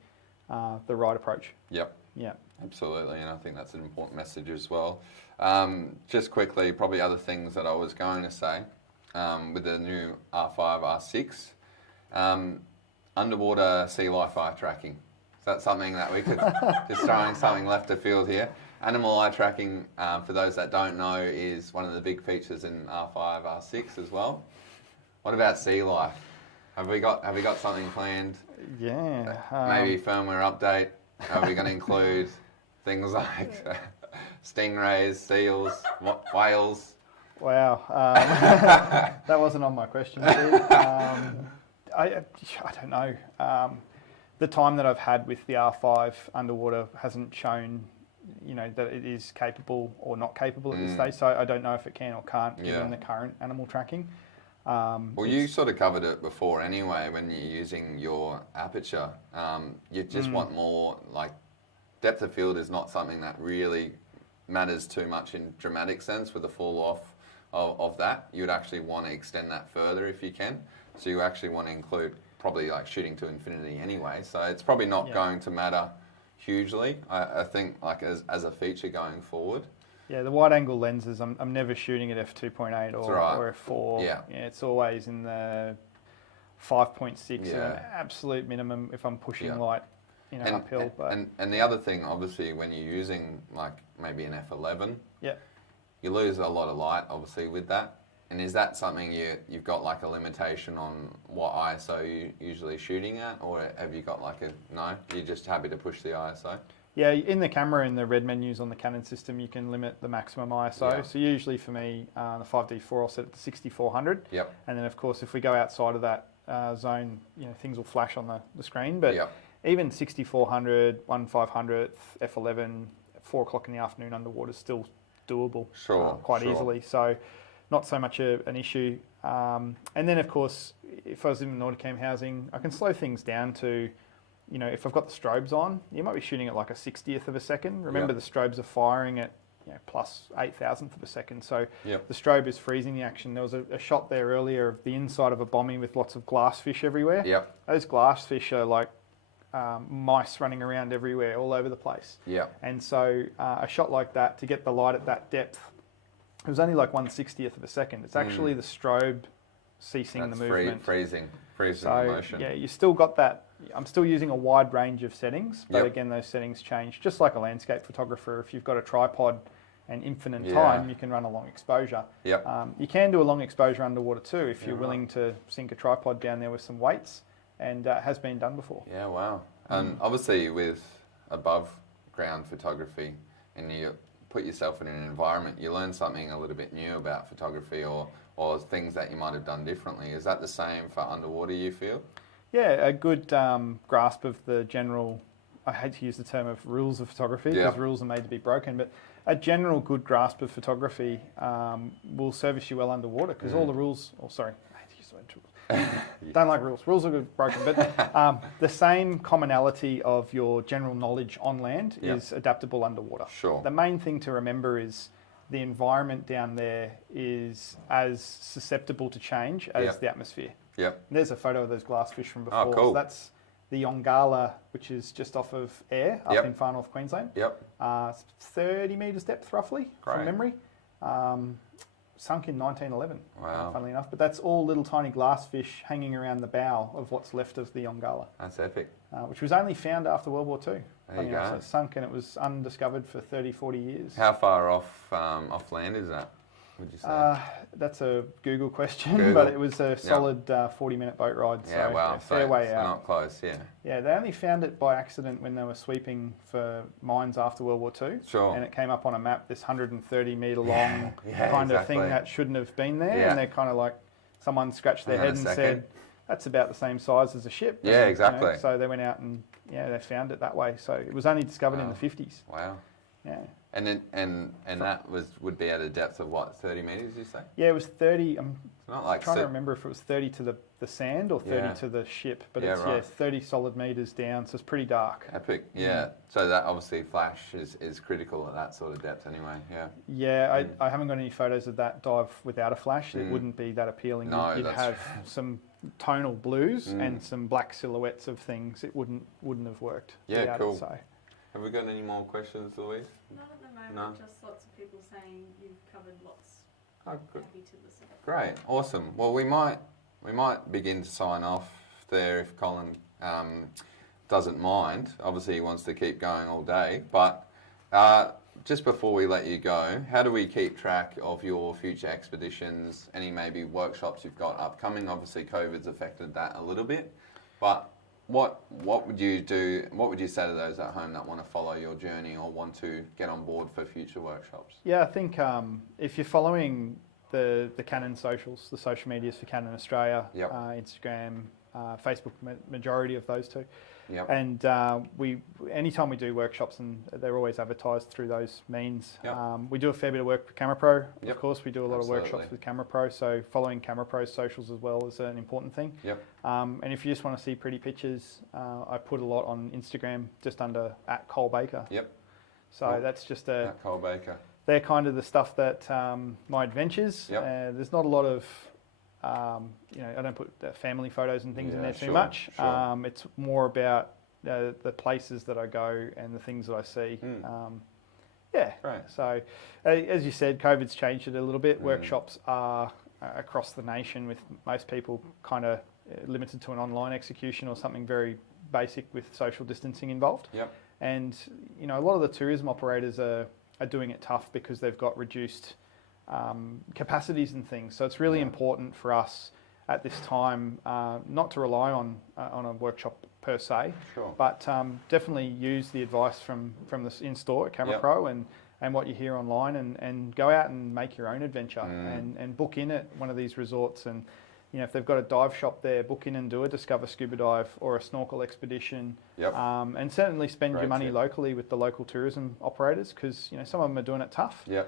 the right approach. Yep. Yeah. Absolutely, and I think that's an important message as well. Just quickly, probably other things that I was going to say with the new R5, R6, underwater sea life eye tracking. Is that something that we could, just throwing something left of field here? Animal eye tracking, for those that don't know, is one of the big features in R5, R6 as well. What about sea life? Have we got something planned? Yeah. Maybe firmware update. Are we going to include things like stingrays, seals, whales? Wow. That wasn't on my question sheet. I don't know. The time that I've had with the R5 underwater hasn't shown, that it is capable or not capable at this stage. So I don't know if it can or can't, given the current animal tracking. Well, you sort of covered it before anyway when you're using your aperture. You just want more, like, depth of field is not something that really matters too much in dramatic sense with the fall off of that. You would actually want to extend that further if you can. So you actually want to include probably like shooting to infinity anyway. So it's probably not going to matter hugely, I think, like as a feature going forward. Yeah, the wide angle lenses, I'm never shooting at f2.8 or f4. Yeah. It's always in the 5.6 at an absolute minimum if I'm pushing light, uphill. And the other thing, obviously, when you're using like maybe an f11, you lose a lot of light, obviously, with that. And is that something you've got like a limitation on what ISO you're usually shooting at, or have you got like no? You're just happy to push the ISO? Yeah, in the camera, in the red menus on the Canon system, you can limit the maximum ISO. Yeah. So usually for me, the 5D4, I'll set it to 6400. Yep. And then of course, if we go outside of that zone, things will flash on the screen. But even 6400, 1500, F11, 4 o'clock in the afternoon underwater is still doable quite easily. So not so much an issue. And then of course, if I was in the Nauticam housing, I can slow things down to, if I've got the strobes on, you might be shooting at like a 60th of a second. Remember, the strobes are firing at plus 8,000th of a second. So the strobe is freezing the action. There was a shot there earlier of the inside of a bommy with lots of glassfish everywhere. Yep. Those glassfish are like mice running around everywhere, all over the place. Yep. And so a shot like that, to get the light at that depth, it was only like 1/60th of a second. It's actually the strobe ceasing That's the movement. freezing the So motion. yeah, you still got that. I'm still using a wide range of settings, but Yep. again, those settings change. Just like a landscape photographer, if you've got a tripod and infinite Yeah. time, you can run a long exposure. Yep. You can do a long exposure underwater too if you're Yeah, willing to sink a tripod down there with some weights, and it has been done before. Yeah, wow. And obviously with above ground photography, and you put yourself in an environment, you learn something a little bit new about photography or things that you might have done differently. Is that the same for underwater, you feel? Yeah, a good grasp of the general, I hate to use the term of rules of photography because rules are made to be broken, but a general good grasp of photography will service you well underwater because all the rules, I hate to use the word rules. Don't like rules. Rules are good, broken, but the same commonality of your general knowledge on land is adaptable underwater. Sure. The main thing to remember is the environment down there is as susceptible to change as the atmosphere. Yep. There's a photo of those glassfish from before. Oh, cool. So that's the Ongala, which is just off of Ayr, up in far north Queensland. Yep. 30 metres depth, roughly, from memory. Sunk in 1911, funnily enough. But that's all little tiny glassfish hanging around the bow of what's left of the Ongala. That's epic. Which was only found after World War II. There you go. So it sunk and it was undiscovered for 30, 40 years. How far off land is that, would you say? That's a Google question, but it was a solid 40-minute boat ride. Yeah, so, wow. fair way out. Not close, yeah. Yeah, they only found it by accident when they were sweeping for mines after World War II. Sure. And it came up on a map, this 130-metre long kind of thing that shouldn't have been there. Yeah. And they're kind of like, someone scratched their head and said, that's about the same size as a ship. Yeah, exactly. You know, so they went out and, they found it that way. So it was only discovered in the 50s. Wow. Yeah. And then, and that would be at a depth of what, 30 metres, you say? Yeah, it was 30. I'm not like trying to remember if it was 30 to the sand or 30 to the ship, but it's 30 solid metres down, so it's pretty dark. Epic, yeah. So that obviously flash is critical at that sort of depth anyway, yeah. Yeah, I haven't got any photos of that dive without a flash. It wouldn't be that appealing. No, You'd have some tonal blues and some black silhouettes of things. It wouldn't have worked. Yeah, cool. It, so. Have we got any more questions, Louise? Not at the moment, just lots of people saying you've covered lots. Oh, good. Happy to listen. Great, awesome. Well, we might begin to sign off there if Colin doesn't mind. Obviously, he wants to keep going all day, but just before we let you go, how do we keep track of your future expeditions? Any maybe workshops you've got upcoming? Obviously, COVID's affected that a little bit, but what would you do? What would you say to those at home that want to follow your journey or want to get on board for future workshops? Yeah, I think if you're following the Canon socials, the social medias for Canon Australia, Instagram, Facebook, majority of those two. Yep. And anytime we do workshops, and they're always advertised through those means, we do a fair bit of work with CameraPro. Of course, we do a lot of workshops with CameraPro, so following CameraPro's socials as well is an important thing. Yep. And if you just want to see pretty pictures, I put a lot on Instagram, just under @Colin Baker. Yep. So that's just Colin Baker. They're kind of the stuff that my adventures. Yep. There's not a lot of I don't put family photos and things in there too much. Sure. It's more about the places that I go and the things that I see. Right. So, as you said, COVID's changed it a little bit. Workshops are across the nation with most people kind of limited to an online execution or something very basic with social distancing involved. Yep. And, a lot of the tourism operators are doing it tough because they've got reduced capacities and things. So it's really important for us at this time not to rely on a workshop per se, but definitely use the advice from the in-store at CameraPro and what you hear online and go out and make your own adventure and book in at one of these resorts. And if they've got a dive shop there, book in and do a Discover Scuba Dive or a snorkel expedition. And certainly spend your money locally with the local tourism operators because some of them are doing it tough. Then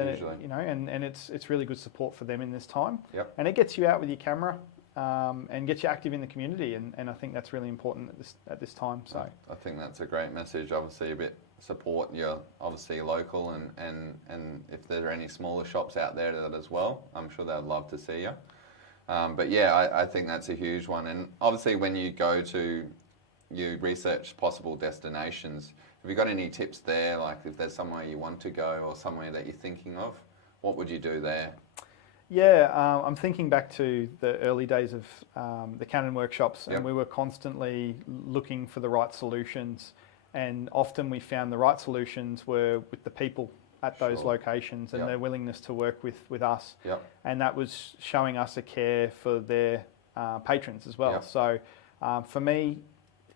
and it's really good support for them in this time. And it gets you out with your camera and gets you active in the community, and I think that's really important at this time. So I think that's a great message. Obviously, a bit support your obviously local and if there are any smaller shops out there that as well, I'm sure they'd love to see you. But yeah, I think that's a huge one. And obviously when you you research possible destinations, have you got any tips there? Like if there's somewhere you want to go or somewhere that you're thinking of, what would you do there? Yeah, I'm thinking back to the early days of the Canon workshops, and Yep. we were constantly looking for the right solutions, and often we found the right solutions were with the people at those Sure. locations and Yep. their willingness to work with us, Yep. and that was showing us a care for their patrons as well. Yep. So for me,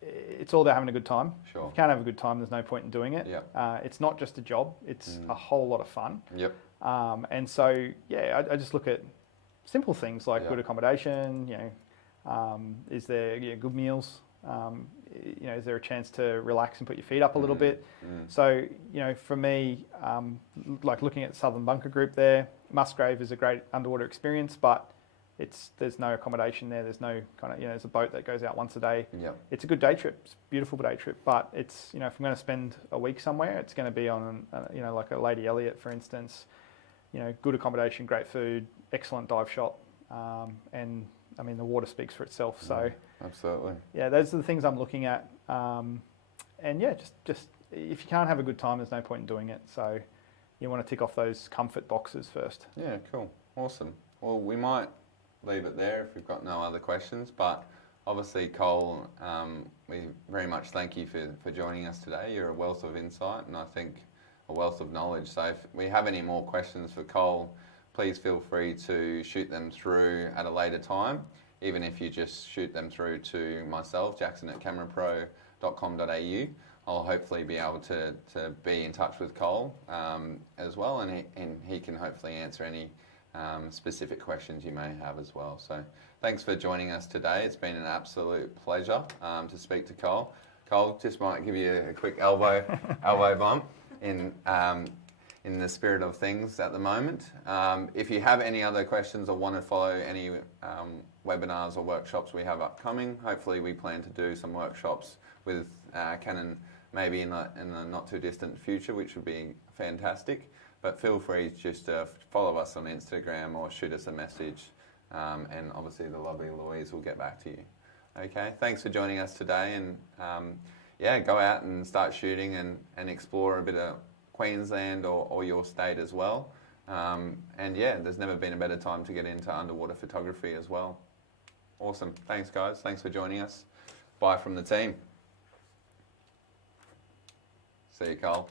it's all about having a good time. Sure. If you can't have a good time, there's no point in doing it. Yep. It's not just a job, it's a whole lot of fun. Yep. And so, yeah, I just look at simple things like Yeah. good accommodation, is there good meals, is there a chance to relax and put your feet up a little bit? So, for me, like looking at Southern Bunker Group there, Musgrave is a great underwater experience, but there's no accommodation there. There's no kind of, there's a boat that goes out once a day. Yep. It's a good day trip. It's a beautiful day trip, but it's, if I'm going to spend a week somewhere, it's going to be on, like a Lady Elliot, for instance, good accommodation, great food, excellent dive shot. And I mean, the water speaks for itself. So absolutely. Yeah, those are the things I'm looking at. And yeah, just if you can't have a good time, there's no point in doing it. So you want to tick off those comfort boxes first. Yeah, cool. Awesome. Well, we might leave it there if we've got no other questions, but obviously, Cole, we very much thank you for joining us today. You're a wealth of insight and I think a wealth of knowledge. So if we have any more questions for Cole, please feel free to shoot them through at a later time, even if you just shoot them through to myself, Jackson at camerapro.com.au. I'll hopefully be able to be in touch with Cole as well, and he can hopefully answer any specific questions you may have as well. So thanks for joining us today. It's been an absolute pleasure to speak to Cole. Cole, just might give you a quick elbow bump in the spirit of things at the moment. If you have any other questions or want to follow any webinars or workshops we have upcoming, hopefully we plan to do some workshops with Canon maybe in the not too distant future, which would be fantastic. But feel free just to follow us on Instagram or shoot us a message, and obviously the lovely Louise will get back to you. Okay, thanks for joining us today, and go out and start shooting and explore a bit of Queensland or your state as well. There's never been a better time to get into underwater photography as well. Awesome. Thanks, guys. Thanks for joining us. Bye from the team. See you, Cole.